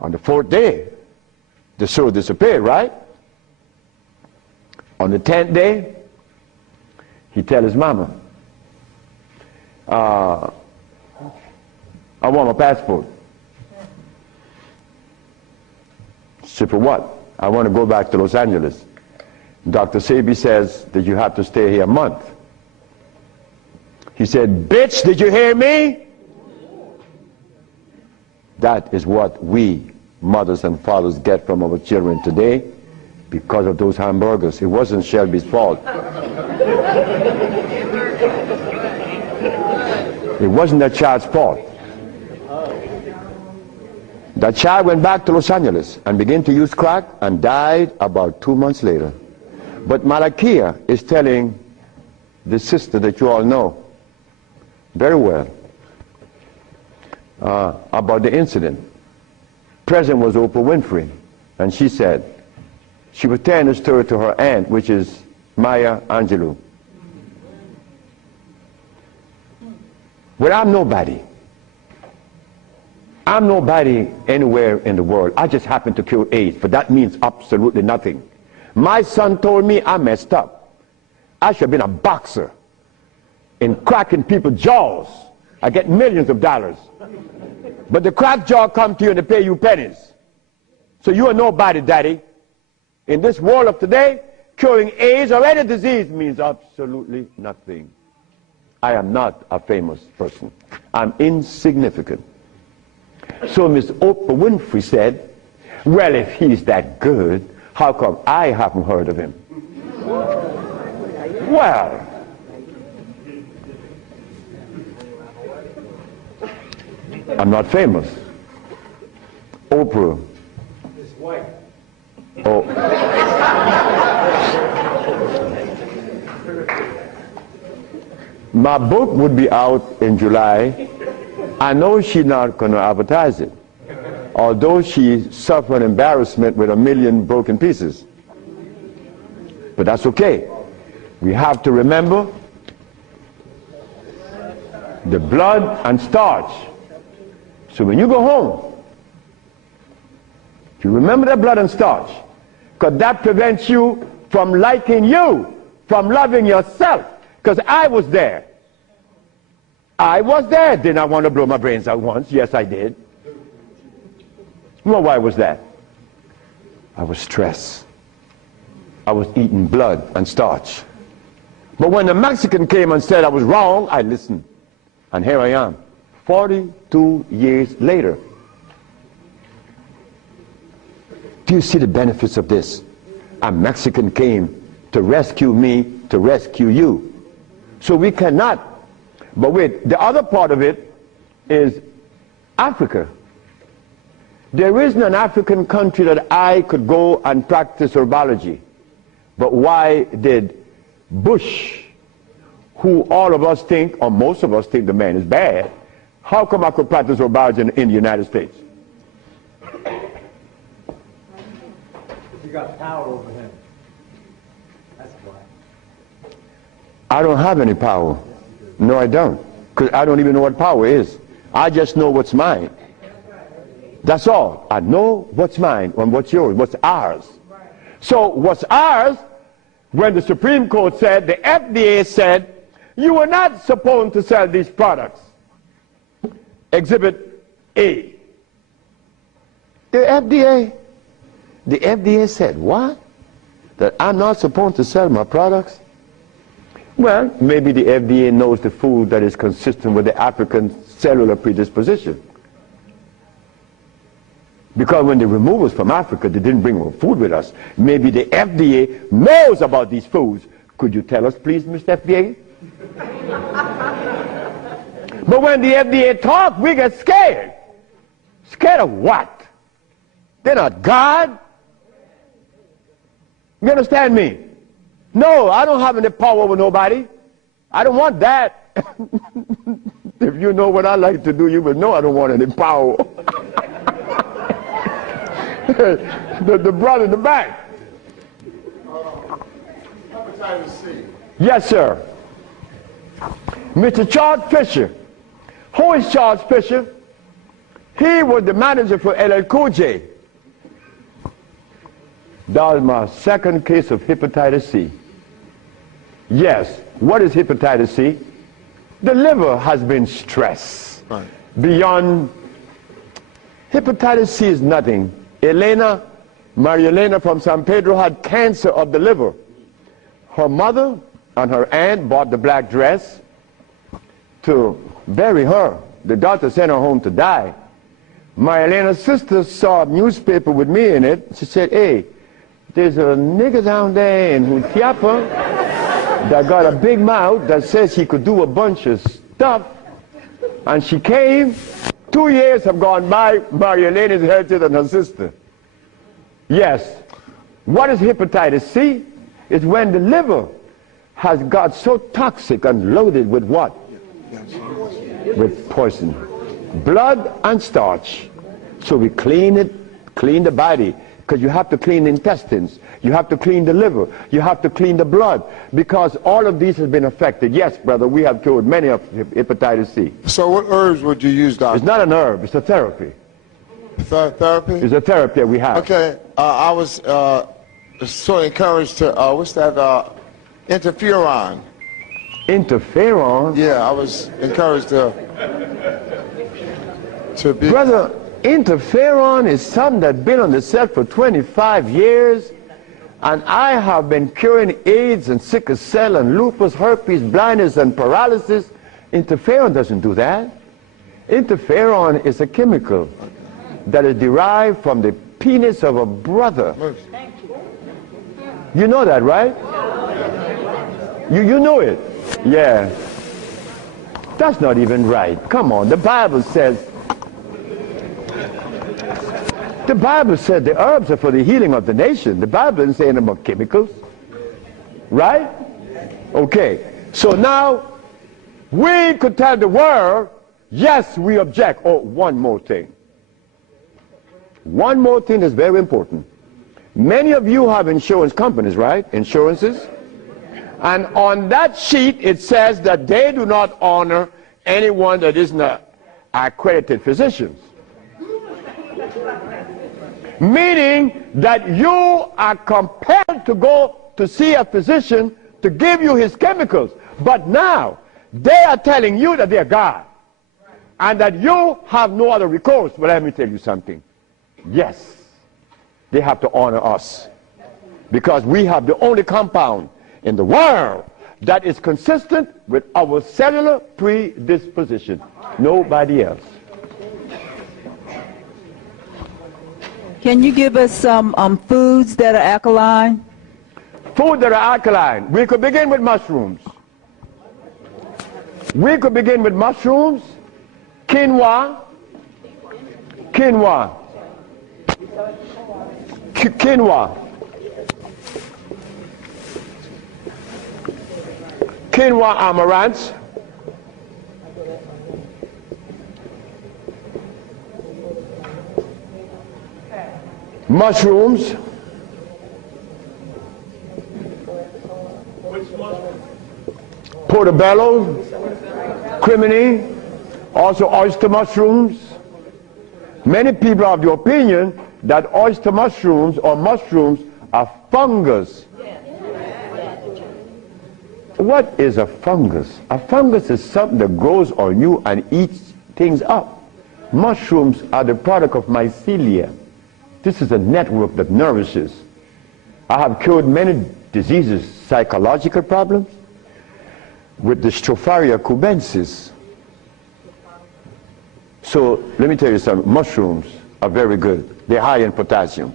On the 4th day, the sore disappeared, right? On the 10th day, he tell his mama, I want my passport. She said, for what? I want to go back to Los Angeles. Dr. Sebi says that you have to stay here a month. He said, bitch, did you hear me? That is what we, mothers and fathers, get from our children today because of those hamburgers. It wasn't Shelby's fault. It wasn't that child's fault. That child went back to Los Angeles and began to use crack and died about 2 months later. But Malakia is telling the sister that you all know very well about the incident. Present was Oprah Winfrey, and she said, she was telling the story to her aunt, which is Maya Angelou. Well, I'm nobody. I'm nobody anywhere in the world. I just happen to cure AIDS, but that means absolutely nothing. My son told me I messed up. I should have been a boxer in cracking people's jaws. I get millions of dollars. But the crack jaw come to you and they pay you pennies. So you are nobody, daddy. In this world of today, curing AIDS or any disease means absolutely nothing. I am not a famous person. I'm insignificant. So Miss Oprah Winfrey said, well, if he's that good, how come I haven't heard of him? Well, I'm not famous. Oprah Oprah. It's white. Oh. My book would be out in July. I know she's not going to advertise it, although she suffered embarrassment with 1 million broken pieces. But that's okay. We have to remember the blood and starch. So when you go home, you remember the blood and starch, because that prevents you from liking you, from loving yourself. Because I was there. I was there. Did I want to blow my brains out once? Yes, I did. Well, why was that? I was stressed. I was eating blood and starch. But when the Mexican came and said I was wrong, I listened. And here I am, 42 years later. Do you see the benefits of this? A Mexican came to rescue me, to rescue you. So we cannot. But wait, the other part of it is Africa. There isn't an African country that I could go and practice herbology. But why did Bush, who all of us think, or most of us think the man is bad, how come I could practice herbology in the United States? You got power over him. That's why. I don't have any power. No, I don't. Because I don't even know what power is. I just know what's mine. That's all. I know what's mine and what's yours, what's ours. So what's ours, when the Supreme Court said, the FDA said, you are not supposed to sell these products. Exhibit A. The FDA said, what? That I'm not supposed to sell my products? Well, maybe the FDA knows the food that is consistent with the African cellular predisposition. Because when they removed us from Africa, they didn't bring food with us. Maybe the FDA knows about these foods. Could you tell us, please, Mr. FDA? But when the FDA talks, we get scared. Scared of what? They're not God. You understand me? No, I don't have any power over nobody. I don't want that. If you know what I like to do, you would know I don't want any power. the brother in the back. Hepatitis C. Yes, sir. Mr. Charles Fisher. Who is Charles Fisher? He was the manager for LL Cool J. That was my second case of hepatitis C. Yes. What is hepatitis C? The liver has been stressed. Right. Beyond. Hepatitis C is nothing. Maria Elena from San Pedro had cancer of the liver. Her mother and her aunt bought the black dress to bury her. The doctor sent her home to die. Maria Elena's sister saw a newspaper with me in it. She said, hey, there's a nigger down there in Jutiapa that got a big mouth that says he could do a bunch of stuff. And she came. 2 years have gone by. Maria Elena is healthier than her sister. Yes. What is hepatitis C? It's when the liver has got so toxic and loaded with what? With poison. Blood and starch. So we clean it, clean the body. Because you have to clean the intestines, you have to clean the liver, you have to clean the blood, because all of these have been affected. Yes, brother, we have cured many of hepatitis C. So what herbs would you use, doctor? It's not an herb, it's a therapy. Therapy? It's a therapy that we have. Okay, I was sort of encouraged to, what's that, interferon. Interferon? Yeah, I was encouraged to be... Brother, interferon is something that's been on the set for 25 years, and I have been curing AIDS and sickle cell and lupus, herpes, blindness, and paralysis. Interferon doesn't do that. Interferon is a chemical that is derived from the penis of a brother. You know that, right? You know it. Yeah. That's not even right. Come on, the Bible says the Bible said the herbs are for the healing of the nation. The Bible isn't saying about chemicals. Right? Okay. So now, we could tell the world, yes, we object. Oh, one more thing. One more thing is very important. Many of you have insurance companies, right? Insurances. And on that sheet, it says that they do not honor anyone that isn't an accredited physician. Meaning that you are compelled to go to see a physician to give you his chemicals. But now, they are telling you that they're God. And that you have no other recourse. Well, let me tell you something. Yes, they have to honor us. Because we have the only compound in the world that is consistent with our cellular predisposition. Nobody else. Can you give us some foods that are alkaline? Food that are alkaline. We could begin with mushrooms. We could begin with mushrooms, quinoa, quinoa, quinoa, quinoa amaranth, mushrooms, portobello, crimini, also oyster mushrooms. Many people are of the opinion that oyster mushrooms or mushrooms are fungus. What is a fungus? A fungus is something that grows on you and eats things up. Mushrooms are the product of mycelia. This is a network that nourishes. I have cured many diseases, psychological problems, with the Stropharia cubensis. So let me tell you something. Mushrooms are very good. They're high in potassium.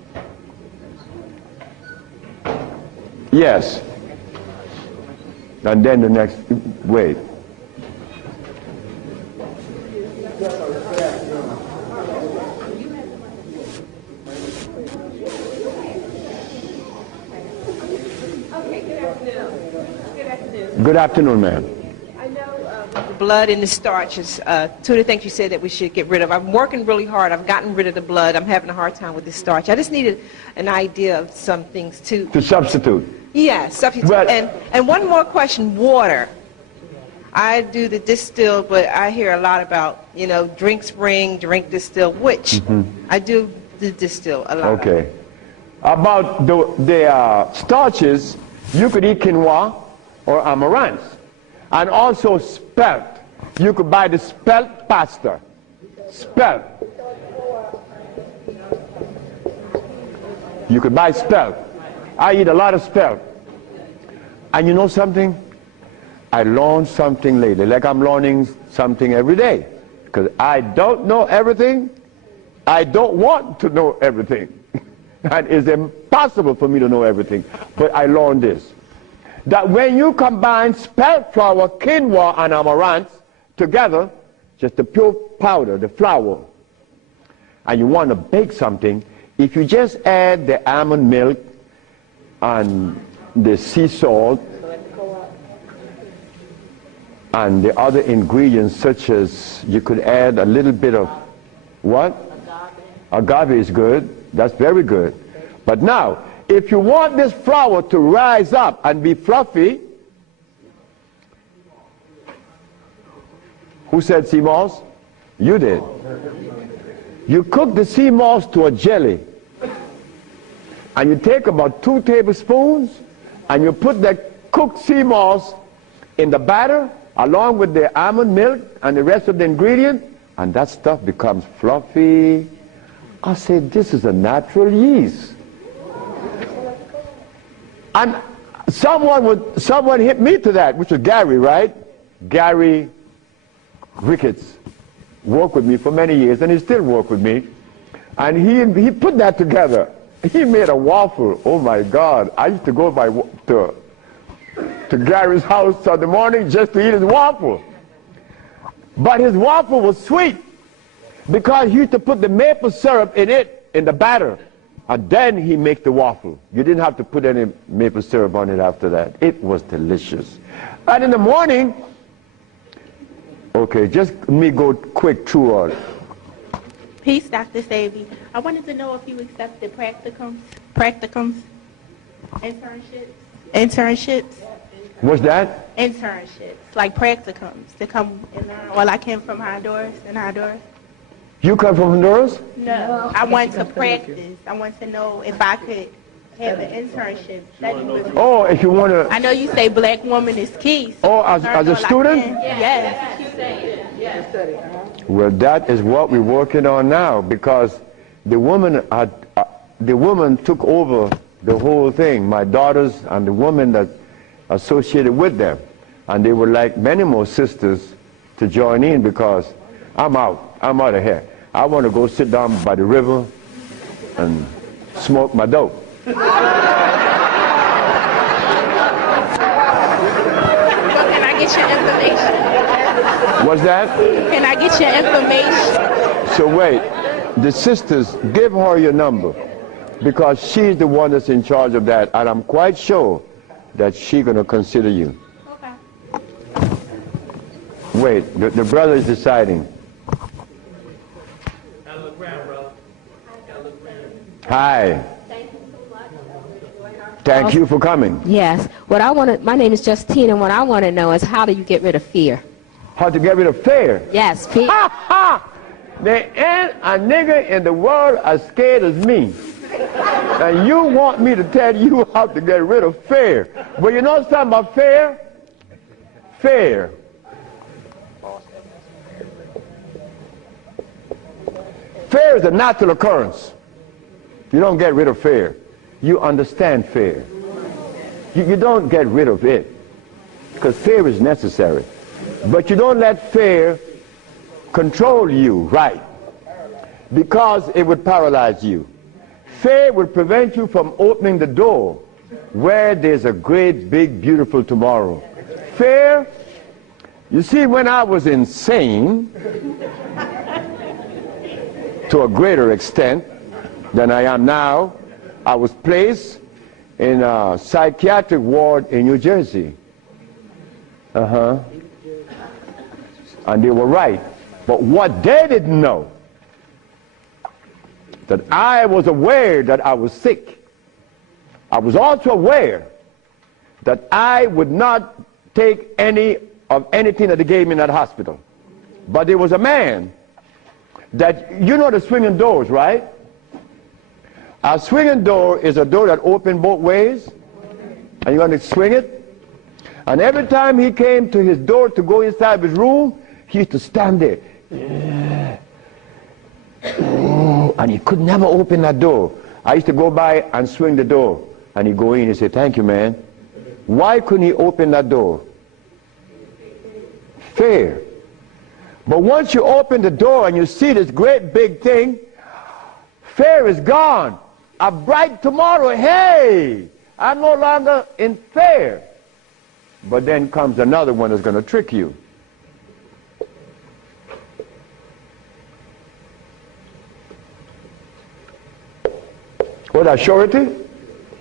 Yes. And then the next, wait. Good afternoon, ma'am. I know the blood and the starches, two of the things you said that we should get rid of. I'm working really hard. I've gotten rid of the blood. I'm having a hard time with the starch. I just needed an idea of some things too. To substitute. Yeah, substitute. Well, and one more question, water. I do the distilled, but I hear a lot about, you know, drink spring, drink distilled, which I do the distill a lot. Okay. About the starches, you could eat quinoa or amaranth. And also spelt. You could buy the spelt pasta. Spelt. You could buy spelt. I eat a lot of spelt. And you know something? I learned something lately, like I'm learning something every day. Because I don't know everything. I don't want to know everything. And it's impossible for me to know everything. But I learned this. That when you combine spelt flour, quinoa, and amaranth together, just the pure powder, the flour, and you want to bake something, if you just add the almond milk and the sea salt and the other ingredients, such as you could add a little bit of what? Agave is good. That's very good. But now, if you want this flour to rise up and be fluffy, who said sea moss? You did. You cook the sea moss to a jelly, and you take about 2 tablespoons, and you put the cooked sea moss in the batter, along with the almond milk and the rest of the ingredient, and that stuff becomes fluffy. I said, this is a natural yeast. And someone hit me to that, which was Gary, right? Gary Ricketts worked with me for many years, and he still works with me. And he put that together. He made a waffle. Oh my God! I used to go to Gary's house in the morning just to eat his waffle. But his waffle was sweet because he used to put the maple syrup in it in the batter. And then he makes the waffle. You didn't have to put any maple syrup on it after that. It was delicious. And in the morning, okay, just let me go quick through all. Peace, Dr. Sebi. I wanted to know if you accepted practicums, internships. What's that? Internships, like practicums, to come and learn. Well, I came from Honduras, You come from Honduras? No, I want to practice. I want to know if I could have an internship, study with me. Oh, if you want to... I know you say black woman is key. So Oh, as a student? Yes. Well, that is what we're working on now, because the woman took over the whole thing, my daughters and the women that associated with them. And they would like many more sisters to join in, because I'm out of here. I want to go sit down by the river and smoke my dope. So can I get your information? What's that? Can I get your information? So wait, the sisters, give her your number, because she's the one that's in charge of that, and I'm quite sure that she's going to consider you. Okay. Wait, the brother is deciding. Hi. Thank you for coming. Yes. My name is Justine, and what I want to know is, how do you get rid of fear? How to get rid of fear? Yes, fear. Ha ha! There ain't a nigga in the world as scared as me. And you want me to tell you how to get rid of fear. But you know something about fear? Fear. Fear is a natural occurrence. You don't get rid of fear. You understand fear. You don't get rid of it, because fear is necessary. But you don't let fear control you, right? Because it would paralyze you. Fear would prevent you from opening the door where there's a great, big, beautiful tomorrow. Fear, you see, when I was insane, to a greater extent than I am now, I was placed in a psychiatric ward in New Jersey. And they were right. But what they didn't know, that I was aware that I was sick. I was also aware that I would not take any of anything that they gave me in that hospital. But there was a man that, you know the swinging doors, right? A swinging door is a door that opens both ways, and you're going to swing it. And every time he came to his door to go inside his room, he used to stand there. And he could never open that door. I used to go by and swing the door, and he'd go in and say, "Thank you, man." Why couldn't he open that door? Fear. But once you open the door and you see this great big thing, fear is gone. A bright tomorrow, hey, I'm no longer in fear. But then comes another one that's going to trick you. What that surety?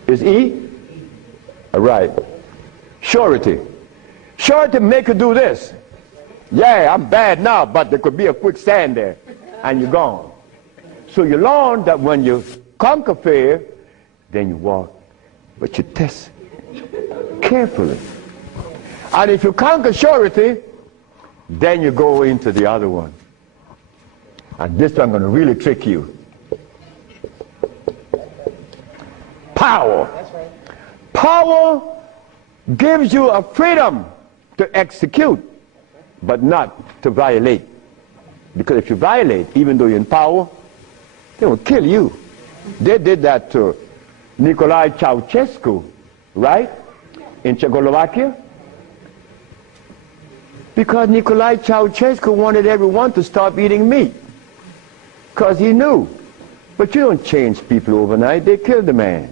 Is E? All right. Surety. Surety make you do this. Yeah, I'm bad now, but there could be a quicksand there, and you're gone. So you learn that when you conquer fear, then you walk, but you test carefully. And if you conquer surety, then you go into the other one. And this one I'm going to really trick you. Power. Power gives you a freedom to execute, but not to violate. Because if you violate, even though you're in power, they will kill you. They did that to Nicolae Ceausescu, right? In Czechoslovakia. Because Nicolae Ceausescu wanted everyone to stop eating meat. Because he knew. But you don't change people overnight. They killed the man.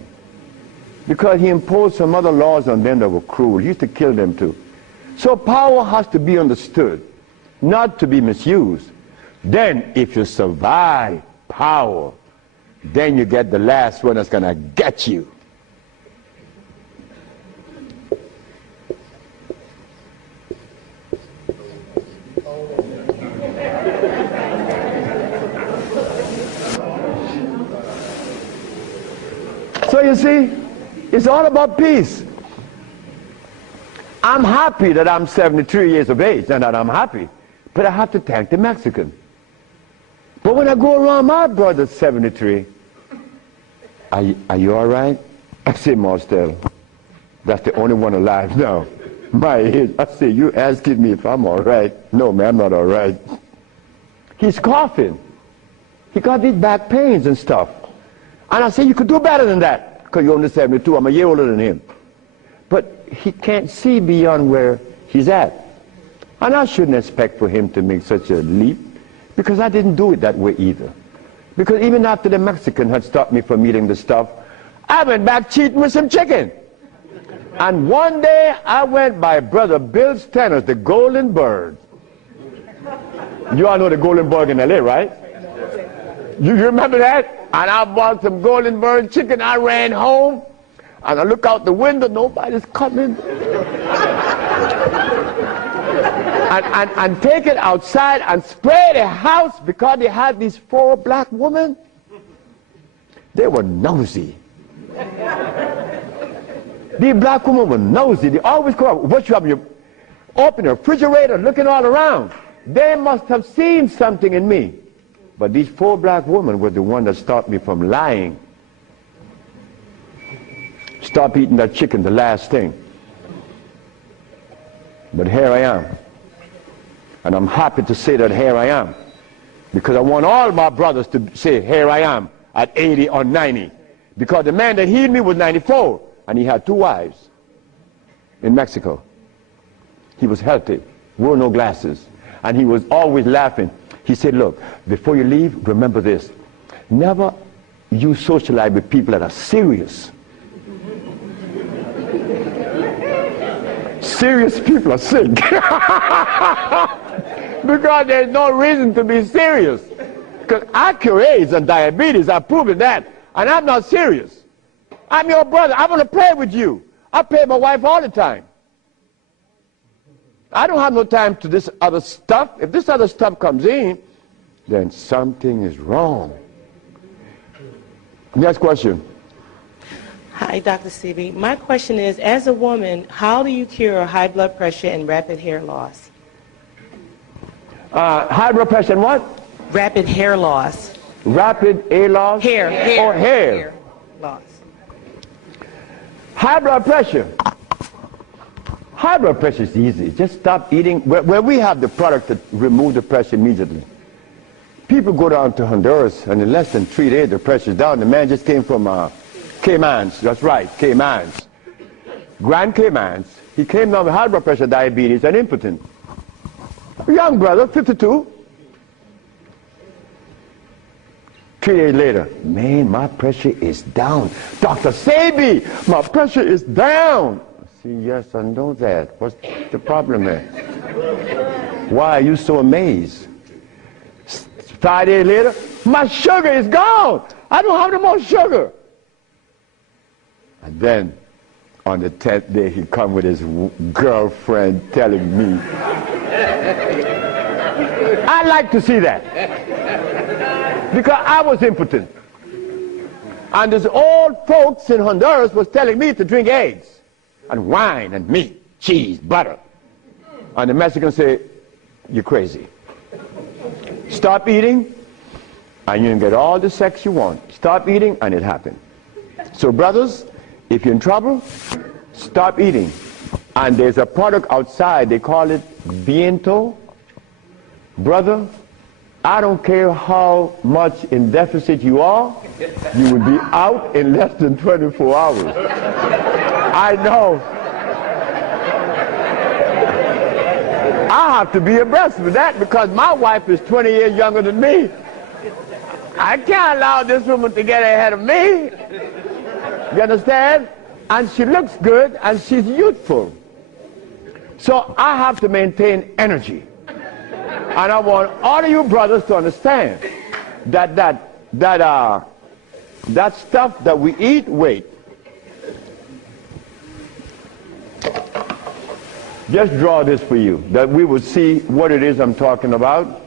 Because he imposed some other laws on them that were cruel. He used to kill them too. So power has to be understood, not to be misused. Then if you survive power, then you get the last one that's going to get you. So you see, it's all about peace. I'm happy that I'm 73 years of age and that I'm happy, but I have to thank the Mexican. But when I go around my brother 73, are you all right? I say, Marcel, that's the only one alive now. My age. I say, you asking me if I'm all right? No, man, I'm not all right. He's coughing. He got these back pains and stuff. And I say, you could do better than that, because you're only 72. I'm a year older than him. But he can't see beyond where he's at. And I shouldn't expect for him to make such a leap, because I didn't do it that way either. Because even after the Mexican had stopped me from eating the stuff, I went back cheating with some chicken. And one day I went by Brother Bill Stenner's, the Golden Bird. You all know the Golden Bird in LA, right? You remember that? And I bought some Golden Bird chicken. I ran home, and I look out the window, nobody's coming. and take it outside and spray the house, because they had these 4 black women. They were nosy. These black women were nosy. They always come up. What you have? You open the refrigerator, looking all around. They must have seen something in me. But these 4 black women were the one that stopped me from lying. Stop eating that chicken, the last thing. But here I am. And I'm happy to say that here I am. Because I want all my brothers to say, here I am, at 80 or 90. Because the man that healed me was 94, and he had 2 wives in Mexico. He was healthy, wore no glasses, and he was always laughing. He said, look, before you leave, remember this. Never you socialize with people that are serious. Serious people are sick. Because there's no reason to be serious. Because I cure AIDS and diabetes, I've proven that. And I'm not serious. I'm your brother. I want to pray with you. I pray with my wife all the time. I don't have no time to this other stuff. If this other stuff comes in, then something is wrong. Next question. Hi, Dr. Sebi. My question is, as a woman, how do you cure high blood pressure and rapid hair loss? High blood pressure and what? Rapid hair loss. Rapid hair loss? Hair. Or hair? Hair loss. High blood pressure. High blood pressure is easy. Just stop eating. Where we have the product to remove the pressure immediately. People go down to Honduras, and in less than 3 days, the pressure's down. The man just came from Caymans. That's right, Caymans. Grand Caymans. He came down with high blood pressure, diabetes, and impotent. A young brother, 52. 3 days later, man, my pressure is down. Dr. Sebi, my pressure is down. See, yes, I know that. What's the problem there? Why are you so amazed? 5 days later, my sugar is gone. I don't have no more sugar. And then, on the 10th day, he come with his girlfriend telling me. I like to see that. Because I was impotent. And these old folks in Honduras was telling me to drink eggs and wine and meat, cheese, butter. And the Mexicans say, you're crazy. Stop eating, and you can get all the sex you want. Stop eating, and it happened. So brothers, if you're in trouble, stop eating. And there's a product outside, they call it Viento. Brother, I don't care how much in deficit you are, you will be out in less than 24 hours. I know. I have to be abreast with that because my wife is 20 years younger than me. I can't allow this woman to get ahead of me. You understand? And she looks good and she's youthful. So I have to maintain energy. And I want all of you brothers to understand that that stuff that we eat, wait. Just draw this for you, that we will see what it is I'm talking about.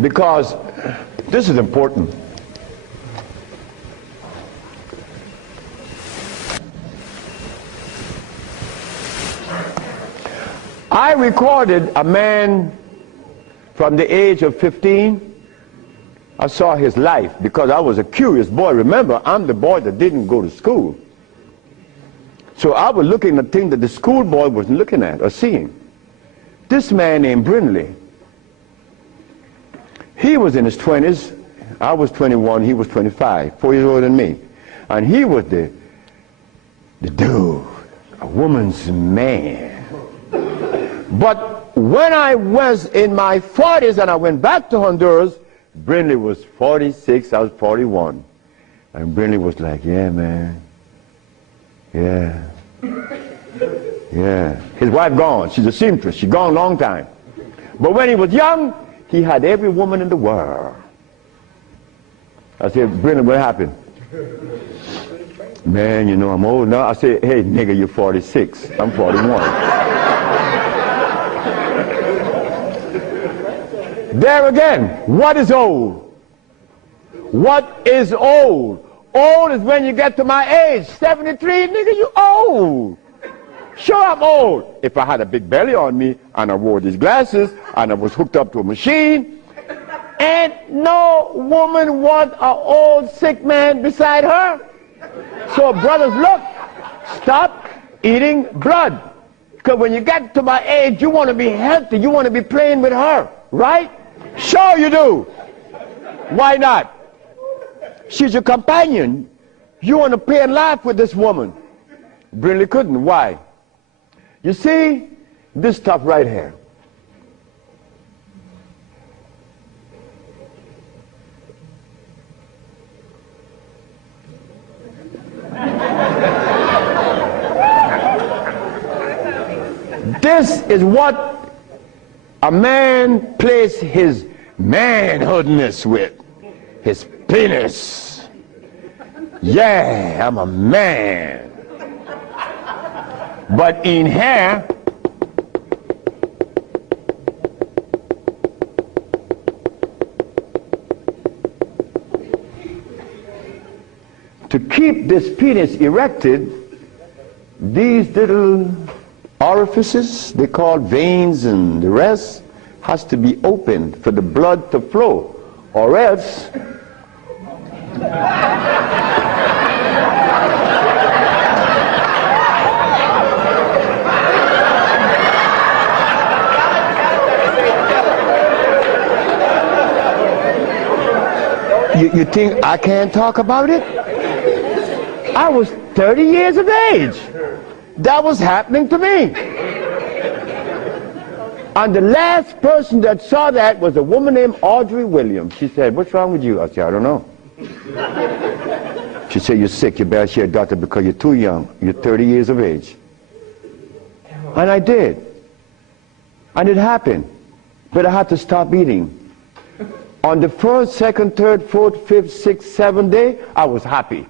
Because this is important. I recorded a man from the age of 15. I saw his life because I was a curious boy. Remember, I'm the boy that didn't go to school. So I was looking at things that the schoolboy wasn't looking at or seeing. This man named Brindley, he was in his 20s. I was 21, he was 25, 4 years older than me. And he was the dude, a woman's man. But when I was in my 40s and I went back to Honduras, Brindley was 46, I was 41. And Brindley was like, yeah, man. Yeah. Yeah. His wife gone. She's a seamstress. She's gone a long time. But when he was young, he had every woman in the world. I said, Brindley, what happened? Man, you know, I'm old now. I said, hey, nigga, you're 46. I'm 41. There again, what is old? What is old? Old is when you get to my age. 73, nigga, you old. Sure, I'm old. If I had a big belly on me and I wore these glasses and I was hooked up to a machine, and no woman wants an old sick man beside her. So brothers, look, stop eating blood. Because when you get to my age, you want to be healthy. You want to be playing with her, right? Sure you do. Why not? She's your companion. You want to play and laugh with this woman. Brindley couldn't. Why? You see, this stuff right here. This is what a man plays his manhoodness with. His penis. Yeah, I'm a man. But in here, to keep this penis erected, these little orifices, they call veins and the rest, has to be opened for the blood to flow, or else you think I can't talk about it? I was 30 years of age. That was happening to me. And the last person that saw that was a woman named Audrey Williams. She said, what's wrong with you? I said, I don't know. She said, you're sick, you better see a doctor because you're too young. You're 30 years of age. And I did. And it happened. But I had to stop eating. On the first, second, third, fourth, fifth, sixth, seventh day, I was happy.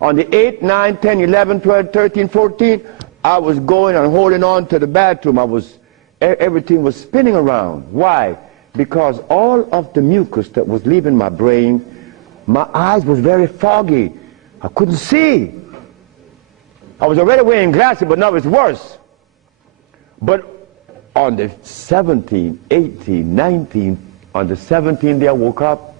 On the 8th, 9th, 10th, 11th, 12th, 13th, 14th, I was going and holding on to the bathroom. Everything was spinning around. Why? Because all of the mucus that was leaving my brain, my eyes was very foggy. I couldn't see. I was already wearing glasses, but now it's worse. But on the 17th, 18th, 19th, on the 17th day I woke up,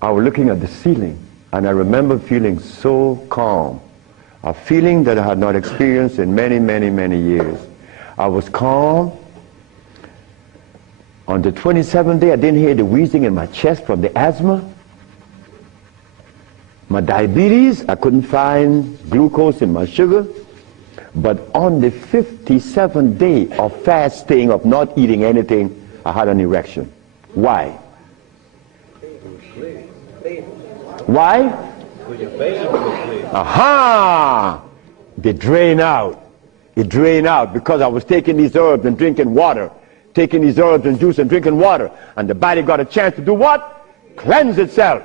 I was looking at the ceiling, and I remember feeling so calm. A feeling that I had not experienced in many, many, many years. I was calm. On the 27th day, I didn't hear the wheezing in my chest from the asthma. My diabetes, I couldn't find glucose in my sugar. But on the 57th day of fasting, of not eating anything, I had an erection. Why? Why? Aha! They drain out. It drained out because I was taking these herbs and drinking water. Taking these herbs and juice and drinking water. And the body got a chance to do what? cleanse itself.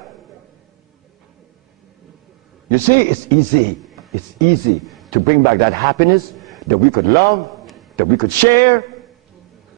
You see, it's easy to bring back that happiness that we could love, that we could share,